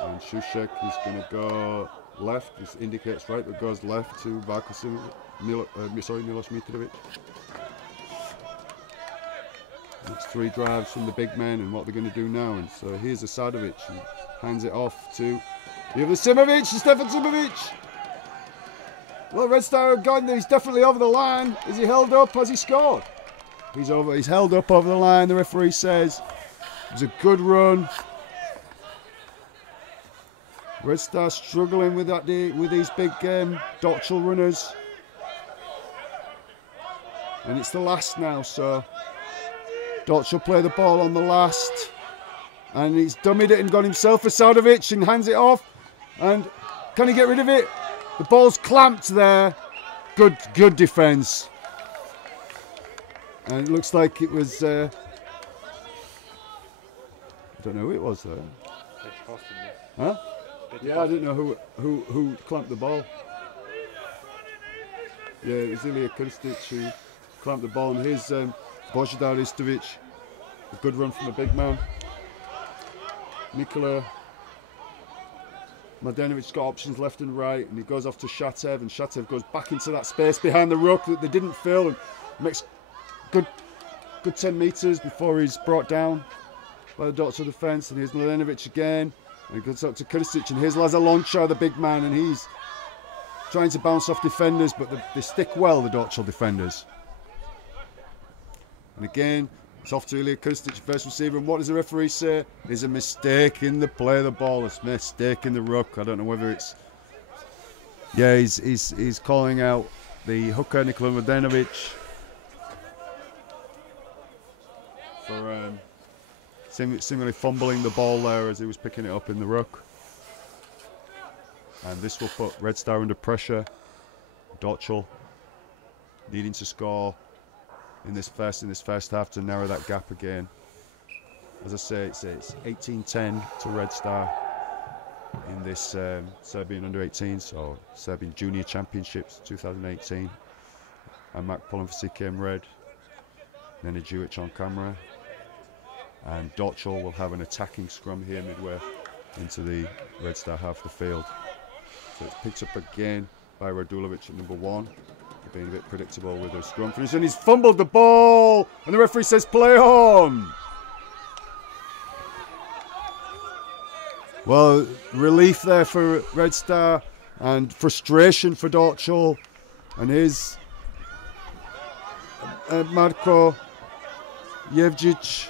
And Šušak is going to go left. This indicates right, but goes left to Marko Simovic. Miloš Mitrovic. It's three drives from the big men, and what they're going to do now. And so here's Asadovic, and hands it off to the other Simovic, Stefan Simovic. Well, Red Star have gone there. He's definitely over the line. Is he held up? Has he scored? He's over. He's held up over the line. The referee says it was a good run. Red Star struggling with that with these big Dorćol runners, and it's the last now. So Dorćol play the ball on the last, and he's dummied it and got himself Asadovic and hands it off. And can he get rid of it? The ball's clamped there. Good defence. And it looks like it was. I don't know who it was though. Huh? Yeah, I didn't know who clamped the ball. Yeah, it was Ilija Krstic who clamped the ball, and here's Božidar Istovic. A good run from the big man. Nikola Mladenovic's got options left and right, and he goes off to Shatev, and Shatev goes back into that space behind the ruck that they didn't fill, and makes good 10 metres before he's brought down by the Dorćol defence. And here's Mladenovic again. And it goes up to Krstić, and here's Lazar, the big man, and he's trying to bounce off defenders, but they stick well, the Dorćol defenders. And again, it's off to Ilija Krstić, first receiver, and what does the referee say? There's a mistake in the play of the ball, a mistake in the ruck. I don't know whether it's... Yeah, he's calling out the hooker, Nikola Mladenovic, for seemingly fumbling the ball there as he was picking it up in the ruck. And this will put Red Star under pressure. Dorćol needing to score in this first half to narrow that gap again. As I say, it's 18-10 to Red Star in this Serbian under-18s or Serbian Junior Championships 2018. I'm Mark Pullen for CKM Red. Nene Djuric on camera. And Dorćol will have an attacking scrum here midway into the Red Star half of the field. So it's picked up again by Radulovic at number 1. Being a bit predictable with the scrum finish. And he's fumbled the ball! And the referee says play on! Well, relief there for Red Star and frustration for Dorćol. And here's Marko Jevđić.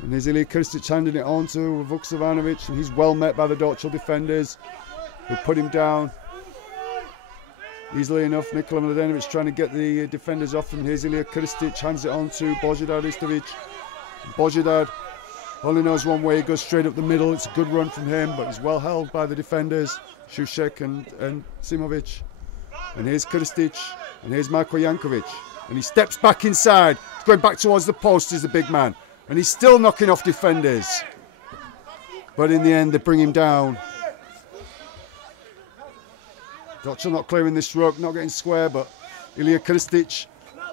And here's Ilija Krstić handing it on to Vuksanovic, and he's well met by the Dorćol defenders, who put him down easily enough. Nikola Mladenovic trying to get the defenders off him. Here's Ilija Krstić, hands it on to Božidar Istovic. Božidar only knows one way, he goes straight up the middle. It's a good run from him, but he's well held by the defenders, Šušek and Simovic. And here's Krstić, and here's Marko Jankovic. And he steps back inside, he's going back towards the post, he's the big man. And he's still knocking off defenders. But in the end, they bring him down. Dorćol not clearing this ruck, not getting square, but Ilija Krstić,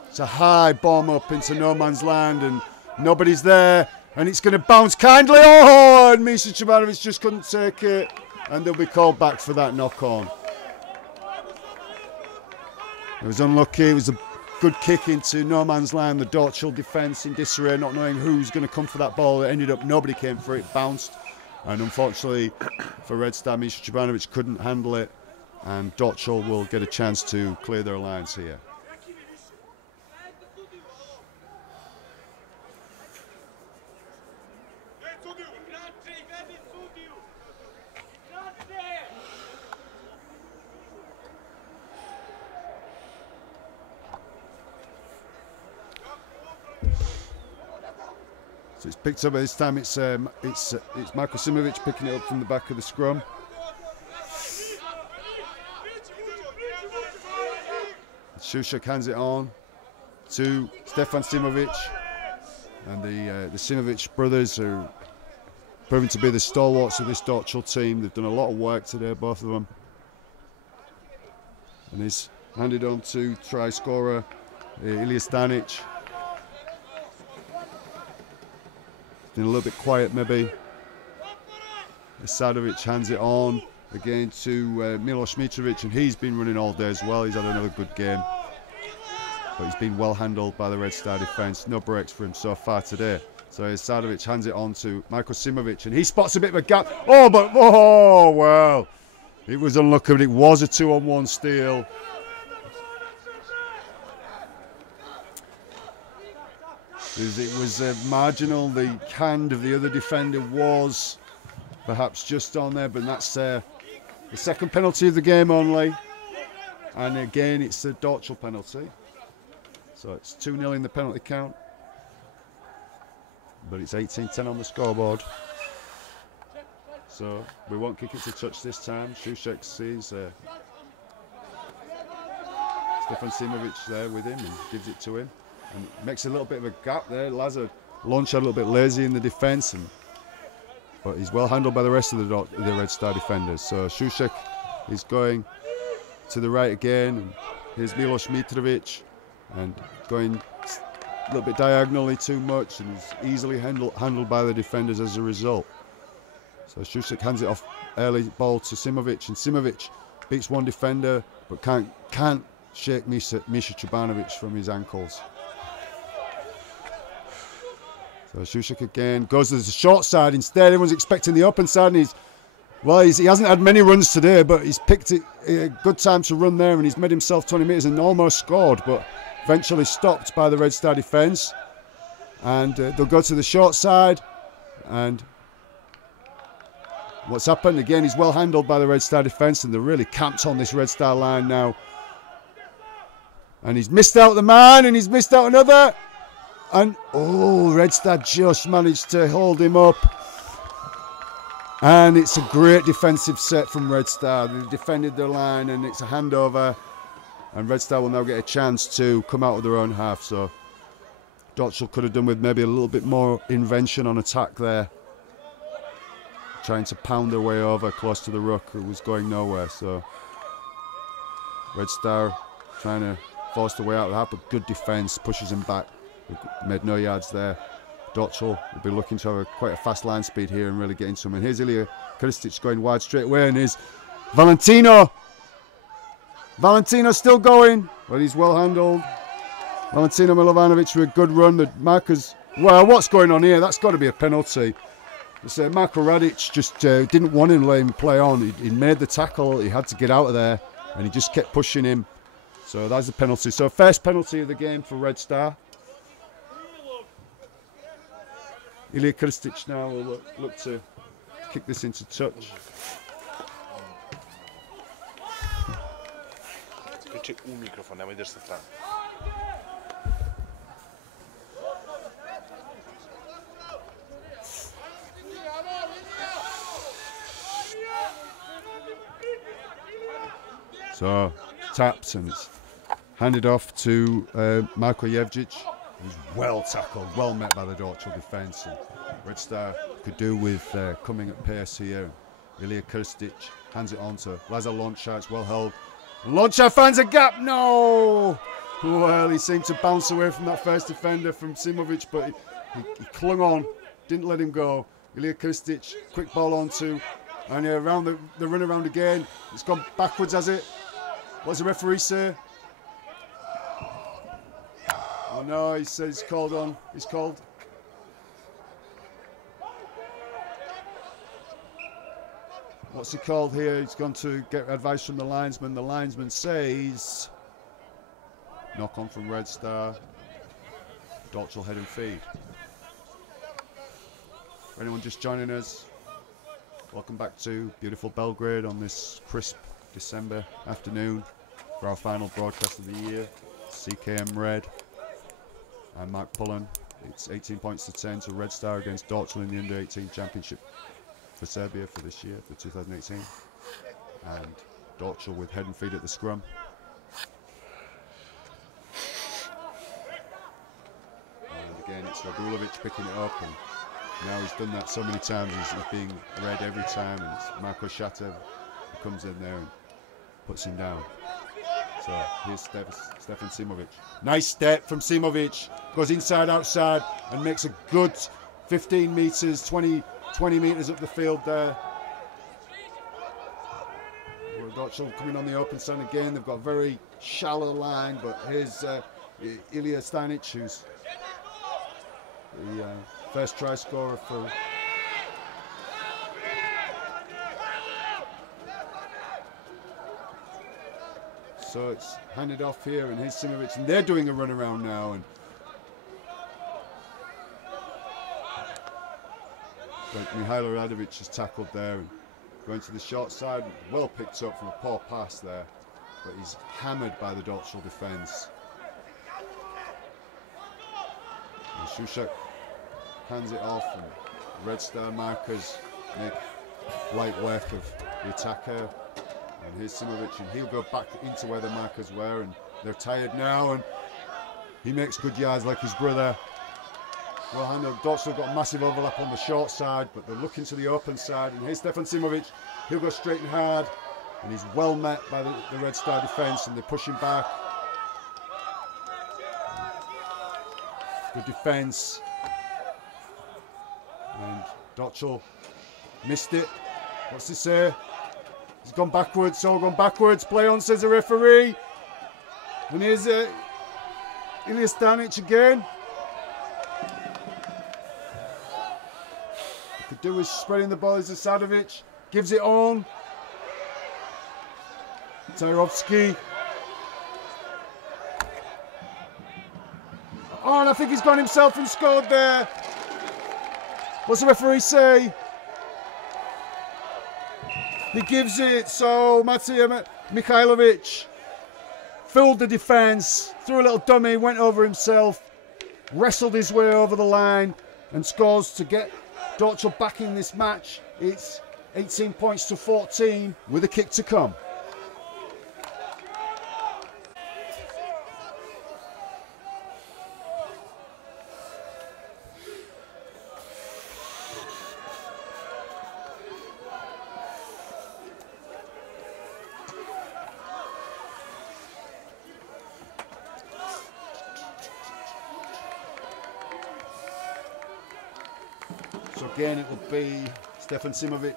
it's a high bomb up into no man's land, and nobody's there. And it's going to bounce kindly. Oh, and Misha Čobanović just couldn't take it. And they'll be called back for that knock-on. It was unlucky. It was a good kick into no man's land. The Dorćol defence in disarray, not knowing who's going to come for that ball. It ended up nobody came for it, bounced, and unfortunately for Red Star, Misha Čobanović couldn't handle it, and Dorćol will get a chance to clear their lines here. So it's picked up, this time it's Marko Simovic picking it up from the back of the scrum. Šušek hands it on to Stefan Simovic, and the Simovic brothers are proving to be the stalwarts of this Dorćol team. They've done a lot of work today, both of them. And he's handed on to try scorer Ilija Stanic. Been a little bit quiet maybe. Sadovic hands it on again to Miloš Mitrovic, and he's been running all day as well. He's had another good game, but he's been well handled by the Red Star defence. No breaks for him so far today. So Sadovic hands it on to Marko Simovic, and he spots a bit of a gap. Oh well, it was unlucky, but it was a 2-on-1 steal. It was marginal. The hand of the other defender was perhaps just on there, but that's the second penalty of the game only. And again, it's a Dorćol penalty. So it's 2-0 in the penalty count. But it's 18-10 on the scoreboard. So we won't kick it to touch this time. Šušek sees Stefan Simovic there with him and gives it to him. And makes a little bit of a gap there. Lazar launched a little bit lazy in the defence, but he's well handled by the rest of the Red Star defenders. So Šušek is going to the right again, and here's Miloš Mitrovic, and going a little bit diagonally too much, and is easily handled by the defenders as a result. So Šušek hands it off early ball to Simovic, and Simovic beats one defender, but can't shake Misha Čobanović from his ankles. So Shushak again goes to the short side instead. Everyone's expecting the open side, and he hasn't had many runs today, but he's picked it a good time to run there, and he's made himself 20 metres and almost scored, but eventually stopped by the Red Star defence. And they'll go to the short side, and what's happened? Again, he's well handled by the Red Star defence, and they're really camped on this Red Star line now. And he's missed out the man, and he's missed out another. And, oh, Red Star just managed to hold him up. And it's a great defensive set from Red Star. They've defended their line, and it's a handover. And Red Star will now get a chance to come out of their own half. So Dorćol could have done with maybe a little bit more invention on attack there. Trying to pound their way over close to the ruck. It was going nowhere. So Red Star trying to force their way out of that, but good defence, pushes him back. Made no yards there. Dorćol will be looking to have quite a fast line speed here and really get into him. And here's Ilija Krstic going wide straight away, and here's Valentino. Valentino's still going, but he's well handled. Valentino Milovanovic with a good run. The markers, well, what's going on here? That's got to be a penalty. Marko Radic just didn't want him to let him play on. He made the tackle, he had to get out of there, and he just kept pushing him. So that's a penalty. So first penalty of the game for Red Star. Ilija Krstic now will look to kick this into touch. So taps, and it's handed off to Marko Jevđić. He's well tackled, well met by the Dorćol defence. Red Star could do with coming at pace here. Ilija Krstic hands it on to Lazar Lončar. It's well held. Lončar finds a gap. No! Well, he seemed to bounce away from that first defender from Simovic, but he clung on, didn't let him go. Ilija Krstic, quick ball onto, and around the run around again. It's gone backwards, has it? What's the referee say? Oh no, he says he's called on. He's called. What's he called here? He's gone to get advice from the linesman. The linesman says knock on from Red Star. Dorćol head and feed. For anyone just joining us, welcome back to beautiful Belgrade on this crisp December afternoon for our final broadcast of the year. CKM Red. I'm Mark Pullen. It's 18 points to 10 to Red Star against Dorćol in the Under-18 Championship for Serbia for this year, for 2018. And Dorćol with head and feet at the scrum. And again, it's Radulovic picking it up, and now he's done that so many times, he's being read every time, and it's Marko Shatev who comes in there and puts him down. So here's Stefan Simovic. Nice step from Simovic. Goes inside, outside, and makes a good 15 metres, 20 metres up the field there. Dorćol coming on the open side again. They've got a very shallow line, but here's Ilija Stanic, who's the first try scorer for So it's handed off here, and here's Simovic, and they're doing a run around now. And Mihailo Radovic is tackled there and going to the short side. Well picked up from a poor pass there, but he's hammered by the Dorćol defence. And Shushak hands it off, and Red Star markers make light work of the attacker. And here's Simovic, and he'll go back into where the markers were, and they're tired now, and he makes good yards like his brother. Well handled. Dorćol got massive overlap on the short side, but they're looking to the open side, and here's Stefan Simovic. He'll go straight and hard, and he's well met by the Red Star defence, and they're pushing back. Good defence. And Dorćol missed it. What's he say? He's gone backwards, all gone backwards. Play on, says the referee. And here's Ilija Stanic again. do is spreading the ball. Is Sadovic, gives it on. Tarovsky. Oh, and I think he's gone himself and scored there. What's the referee say? He gives it, so Matej Mikhailovic filled the defence, threw a little dummy, went over himself, wrestled his way over the line and scores to get Dorćol back in this match. It's 18 points to 14 with a kick to come. So again, it will be Stefan Simovic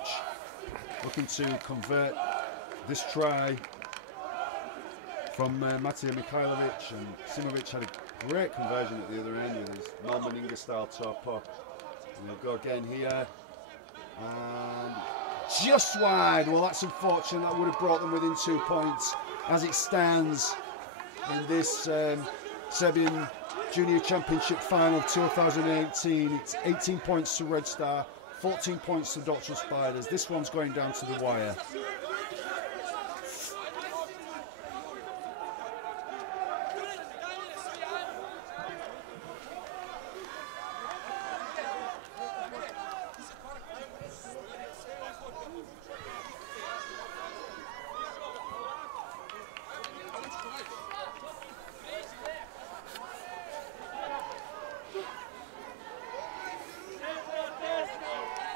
looking to convert this try from Matej Mikhailovic, and Simovic had a great conversion at the other end with his Malmeninga style top up. And he'll go again here, and just wide. Well, that's unfortunate. That would have brought them within 2 points. As it stands in this Serbian Junior Championship Final 2018, it's 18 points to Red Star, 14 points to Dorćol Spiders. This one's going down to the wire.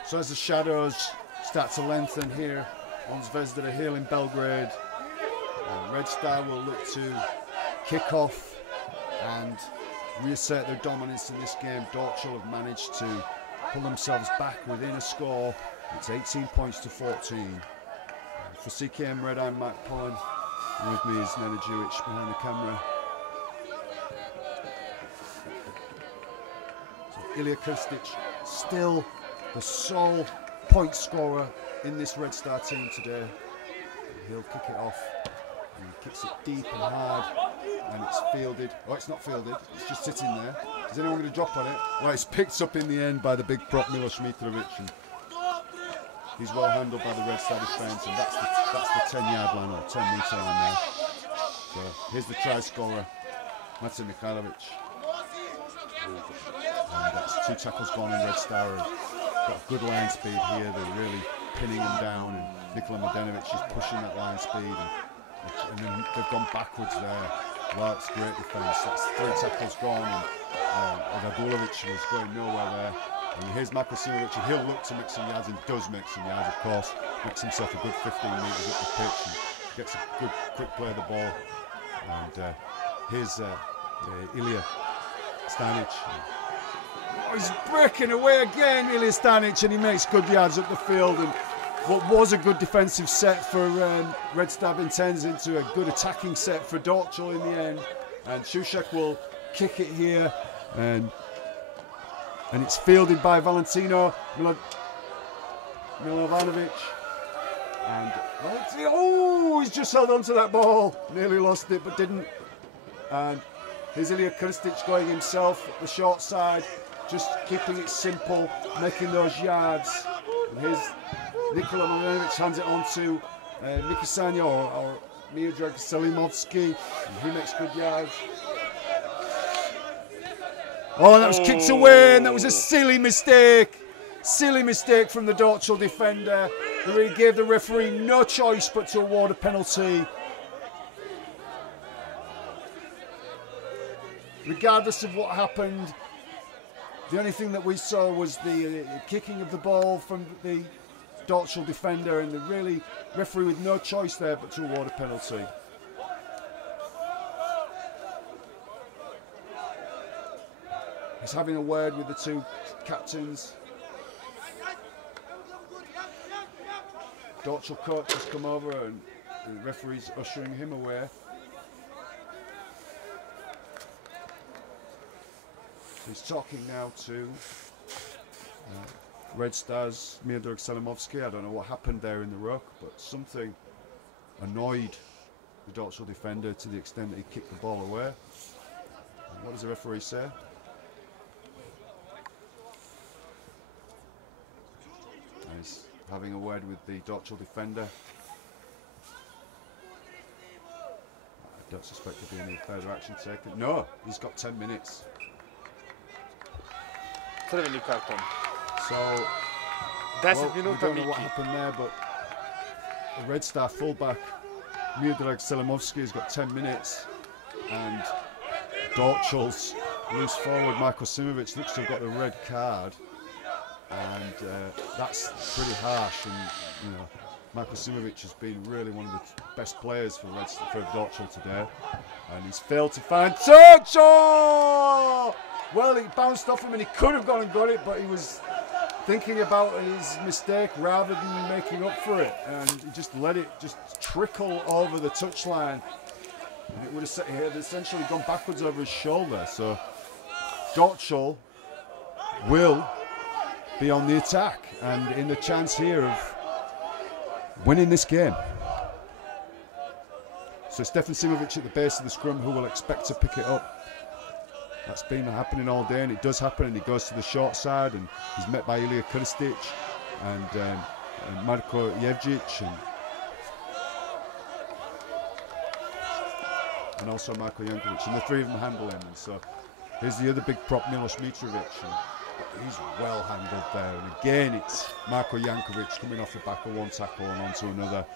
So as the shadows start to lengthen here on Zvezda Hill in Belgrade, Red Star will look to kick off and reassert their dominance in this game. Dorćol have managed to pull themselves back within a score. It's 18 points to 14. For CKM Red, I'm Mark Pullen. With me is nedelju behind the camera. So Ilija Krstic still the sole point scorer in this Red Star team today. He'll kick it off, and he kicks it deep and hard, and it's fielded. Oh, it's not fielded, it's just sitting there. Is anyone going to drop on it? Well, it's picked up in the end by the big prop Milos Mitrovic, and he's well handled by the Red Star defence, and that's the 10-yard line or 10-metre line there. So here's the try scorer, Matej Mikhailovic. And that's 2 tackles gone in Red Star. Got good line speed here, they're really pinning him down, and Nikola Mladenovic is pushing that line speed, and then they've gone backwards there. Well, it's great defence. That's 3 tackles gone, and Radulovic was going nowhere there. And here's Marko Simovic, and he'll look to make some yards, and does make some yards, of course. Makes himself a good 15 metres up the pitch, and gets a good quick play of the ball. And here's Ilija Stanic. Oh, he's breaking away again, Ilija Stanic, and he makes good yards up the field. And what was a good defensive set for Red Star turns into a good attacking set for Dorćol in the end. And Šušak will kick it here, and it's fielded by Valentino Milovanovic. And Valentino, oh, he's just held on to that ball. Nearly lost it, but didn't. And here's Ilija Krstic going himself at the short side, just keeping it simple, making those yards. And here's Nikola Mladenovic hands it on to Mikisanya or Miodrag Selimovsky, and he makes good yards. Oh, and that was kicked away, and that was a silly mistake. Silly mistake from the Dorćol defender, who really gave the referee no choice but to award a penalty. Regardless of what happened, the only thing that we saw was the kicking of the ball from the Dorćol defender, and the really referee with no choice there but to award a penalty. He's having a word with the 2 captains. Dorćol coach has come over, and the referee's ushering him away. He's talking now to Red Stars, Miodrag Selimovsky. I don't know what happened there in the ruck, but something annoyed the Dorćol defender to the extent that he kicked the ball away. And what does the referee say? He's having a word with the Dorćol defender. I don't suspect there'll be any further action taken. No, he's got 10 minutes. Crveni karton. So, 10 we minuta don't know Miki. what happened there, but the Red Star fullback Miodrag Selimovsky has got 10 minutes, and Dorćol's loose forward Marko Simovic looks to have got the red card, and that's pretty harsh. And you know, Marko Simovic has been really one of the best players for Dorćol today, and he's failed to find Dorćol. Well, he bounced off him and he could have gone and got it, but he was thinking about his mistake rather than making up for it, and he just let it just trickle over the touchline, and it would have he had essentially gone backwards over his shoulder. So Dorćol will be on the attack and in the chance here of winning this game. So Stefan Simovic at the base of the scrum, who will expect to pick it up. That's been happening all day, and it does happen, and he goes to the short side, and he's met by Ilija Krstic and Marko Jevđić and also Marko Jankovic, and the three of them handle him. And so here's the other big prop, Miloš Mitrovic, and he's well handled there. And again, it's Marko Jankovic coming off the back of one tackle and onto another,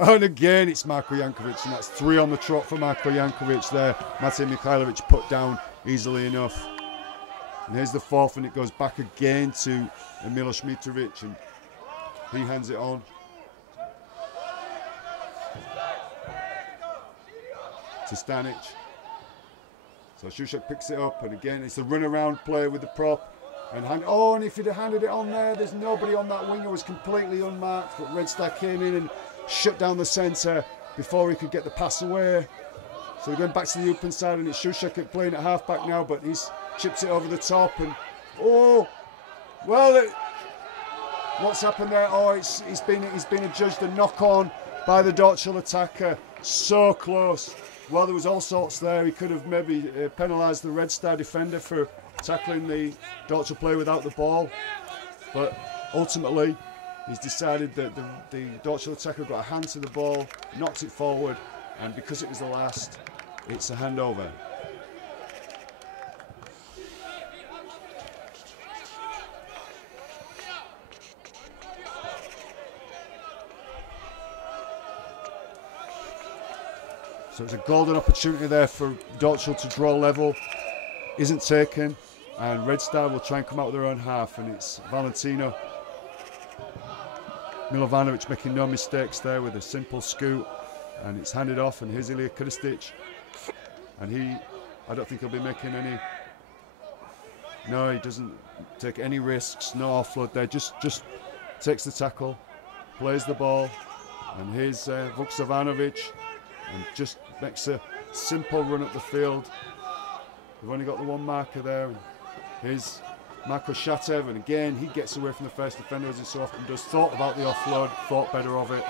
and again, it's Marko Jankovic, and that's 3 on the trot for Marko Jankovic there. Matej Mikhailovic put down easily enough. And here's the 4th, and it goes back again to Miloš Mitrovic, and he hands it on. To Stanic. So Šušak picks it up, and again, it's a run-around play with the prop. And and if he'd have handed it on there, there's nobody on that wing. It was completely unmarked, but Red Star came in and shut down the centre before he could get the pass away. So they're going back to the open side, and it's Šušak playing at half-back now, but he's chips it over the top, and what's happened there? He's been adjudged a knock-on by the Dorćol attacker. So close. Well, there was all sorts there. He could have maybe penalised the Red Star defender for tackling the Dorćol player without the ball, but ultimately he's decided that the Dorćol attacker got a hand to the ball, knocked it forward, and because it was the last, it's a handover. So it's a golden opportunity there for Dorćol to draw level. Isn't taken, and Red Star will try and come out with their own half, and it's Valentino Milovanovic making no mistakes there with a simple scoot, and it's handed off, and here's Ilija Krstic, and I don't think he'll be making any, no, he doesn't take any risks, no offload there, just takes the tackle, plays the ball, and here's Vuksavanovic, and just makes a simple run up the field. We've only got the one marker there, and here's Marko Shatev, and again he gets away from the first defender as he so often does. Thought about the offload, thought better of it.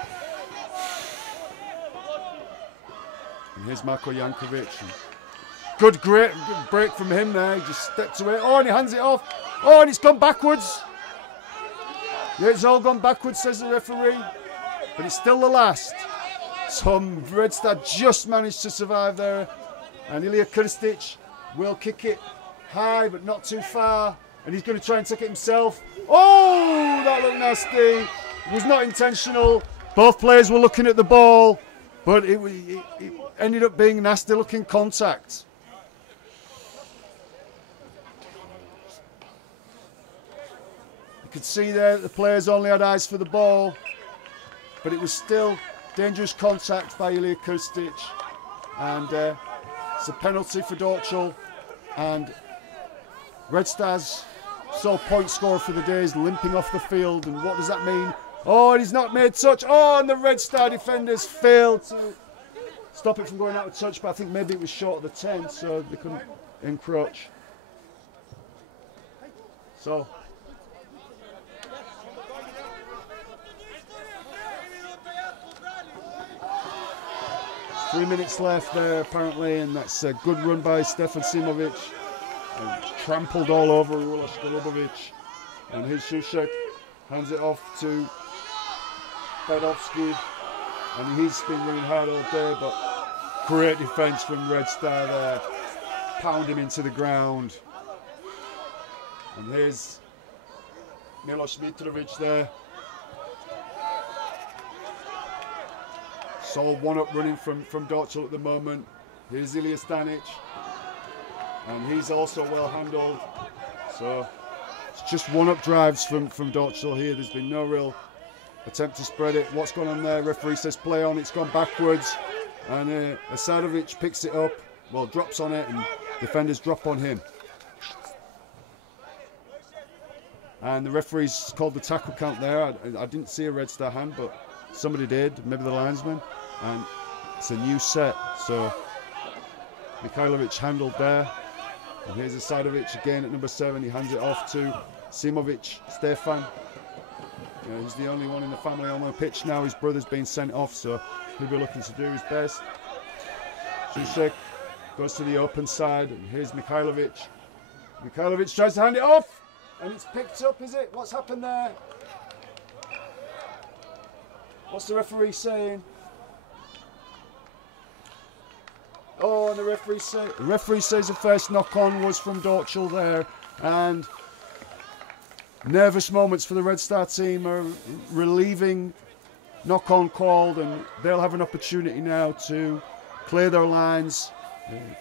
And here's Marko Jankovic. Great break from him there. He just steps away. And he hands it off. And it's gone backwards. Yeah, it's all gone backwards, says the referee. But it's still the last. So Red Star just managed to survive there. And Ilija Krstic will kick it high, but not too far. And he's going to try and take it himself. Oh, that looked nasty. It was not intentional. Both players were looking at the ball, but it ended up being nasty-looking contact. You could see there that the players only had eyes for the ball, but it was still dangerous contact by Ilija Krstic. And it's a penalty for Dorćol, and Red Star's sole point scorer for the day is limping off the field. And what does that mean? Oh, and he's not made touch. Oh, and the Red Star defenders failed to stop it from going out of touch, but I think maybe it was short of the 10, so they couldn't encroach. So 3 minutes left there apparently, and that's a good run by Stefan Simovic. And trampled all over Uroš Golubovic. And here's Šušek, hands it off to Bedovsky. And he's been running hard all day, but great defence from Red Star there. Pound him into the ground. And here's Miloš Mitrovic there. Solid one-up running from Dorćol at the moment. Here's Ilija Stanic. And he's also well handled. So it's just one-up drives from Dorćol here. There's been no real attempt to spread it. What's gone on there? Referee says play on. It's gone backwards. And Asadovic picks it up. Well, drops on it, and defenders drop on him. And the referee's called the tackle count there. I didn't see a Red Star hand, but somebody did, maybe the linesman. And it's a new set. So Mihajlovic handled there. And here's Asadovic again at number 7. He hands it off to Simovic, Stefan. You know, he's the only one in the family on the pitch now. His brother's been sent off, so he'll be looking to do his best. Šušek goes to the open side, and here's Mihajlovic. Mihajlovic tries to hand it off, and it's picked up, is it? What's happened there? What's the referee saying? Oh, and the referee says the first knock-on was from Dorćol there, and nervous moments for the Red Star team are relieving knock-on called, and they'll have an opportunity now to clear their lines.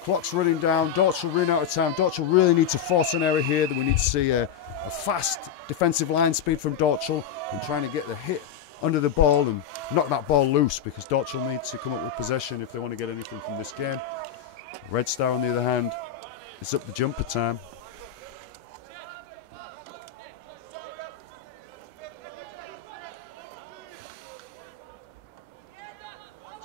Clock's running down. Dorćol running out of time. Dorćol really need to force an error here. That we need to see a fast defensive line speed from Dorćol and trying to get the hit under the ball and knock that ball loose, because Dorćol needs to come up with possession if they want to get anything from this game. Red Star, on the other hand, it's up the jumper time.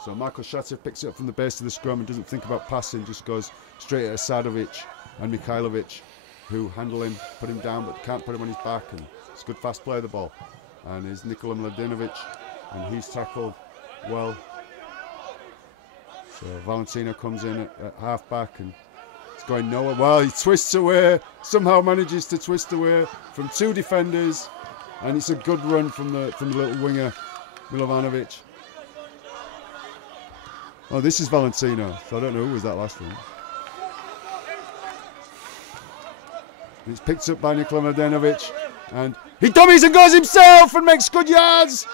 So Marko Šatev picks it up from the base of the scrum and doesn't think about passing, just goes straight at Asadovic and Mihajlovic, who handle him, put him down, but can't put him on his back, and it's good fast play of the ball. And here's Nikola Mladenovic, and he's tackled well. So Valentino comes in at half back, and it's going nowhere. Well, he twists away, somehow manages to twist away from 2 defenders, and it's a good run from the little winger Milovanovic. Oh, this is Valentino, so I don't know who was that last one. It's picked up by Nikola Mladenovic, and he dummies and goes himself and makes good yards.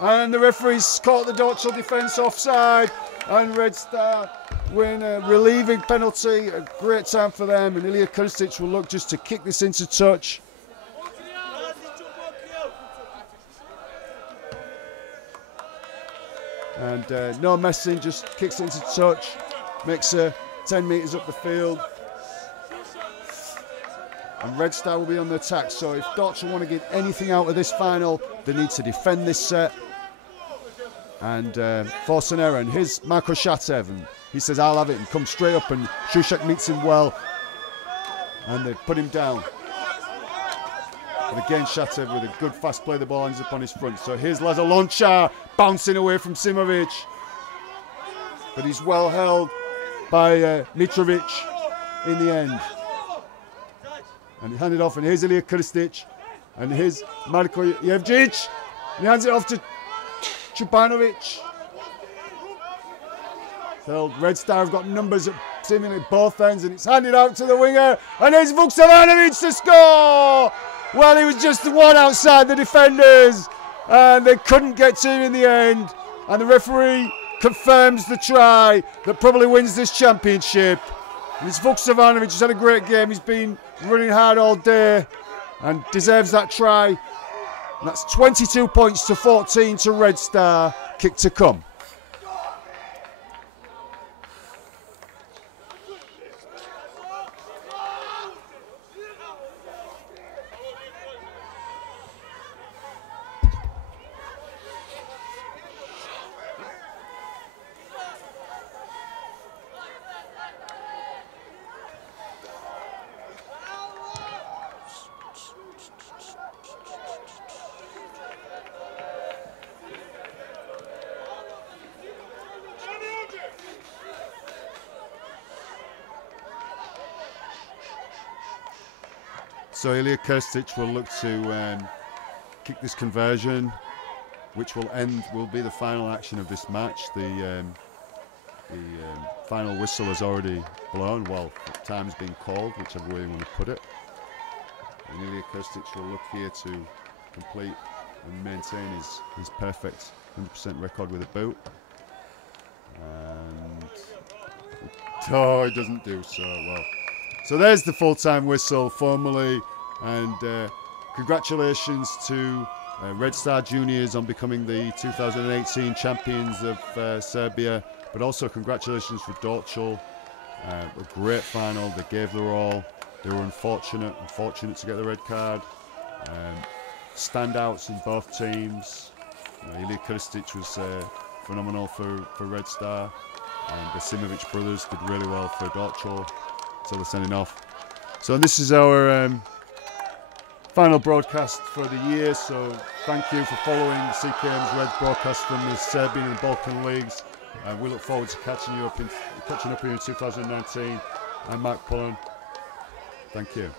And the referee's caught the Dorćol defence offside, and Red Star win a relieving penalty. A great time for them, and Ilija Krstic will look just to kick this into touch. And no messing, just kicks it into touch, makes 10 metres up the field. And Red Star will be on the attack, so if Dorćol want to get anything out of this final, they need to defend this set and force an error. And here's Marko Šatev, and he says, I'll have it, and comes straight up, and Šušek meets him well, and they put him down. And again, Šatev with a good fast play, the ball ends up on his front. So here's Lazar Lončar bouncing away from Simovic, but he's well held by Mitrovic in the end. And he handed off, and here's Ilija Krstic, and here's Marko Jevđić, and he hands it off to Čubanovic. So Red Star have got numbers at seemingly both ends, and it's handed out to the winger, and here's Vuksanovic to score! Well, he was just the one outside the defenders, and they couldn't get to him in the end, and the referee confirms the try that probably wins this championship. And it's Vuksanovic who's had a great game. He's been running hard all day and deserves that try. And that's 22 points to 14 to Red Star. Kick to come. So Ilija Krstic will look to kick this conversion, which will be the final action of this match. The final whistle has already blown. Well, time's been called, whichever way you want to put it. And Ilija Krstic will look here to complete and maintain his perfect 100% record with a boot. And oh, he doesn't do so well. So there's the full-time whistle formally, and congratulations to Red Star Juniors on becoming the 2018 champions of Serbia, but also congratulations for Dorćol. A great final. They gave their all. They were unfortunate to get the red card. Standouts in both teams. Ilija Krstic was phenomenal for Red Star, and the Simovic brothers did really well for Dorćol. So they're sending off. So this is our final broadcast for the year. So thank you for following CKM's Red broadcast from the Serbian and Balkan leagues. And we look forward to catching up here in 2019. I'm Mark Pullen. Thank you.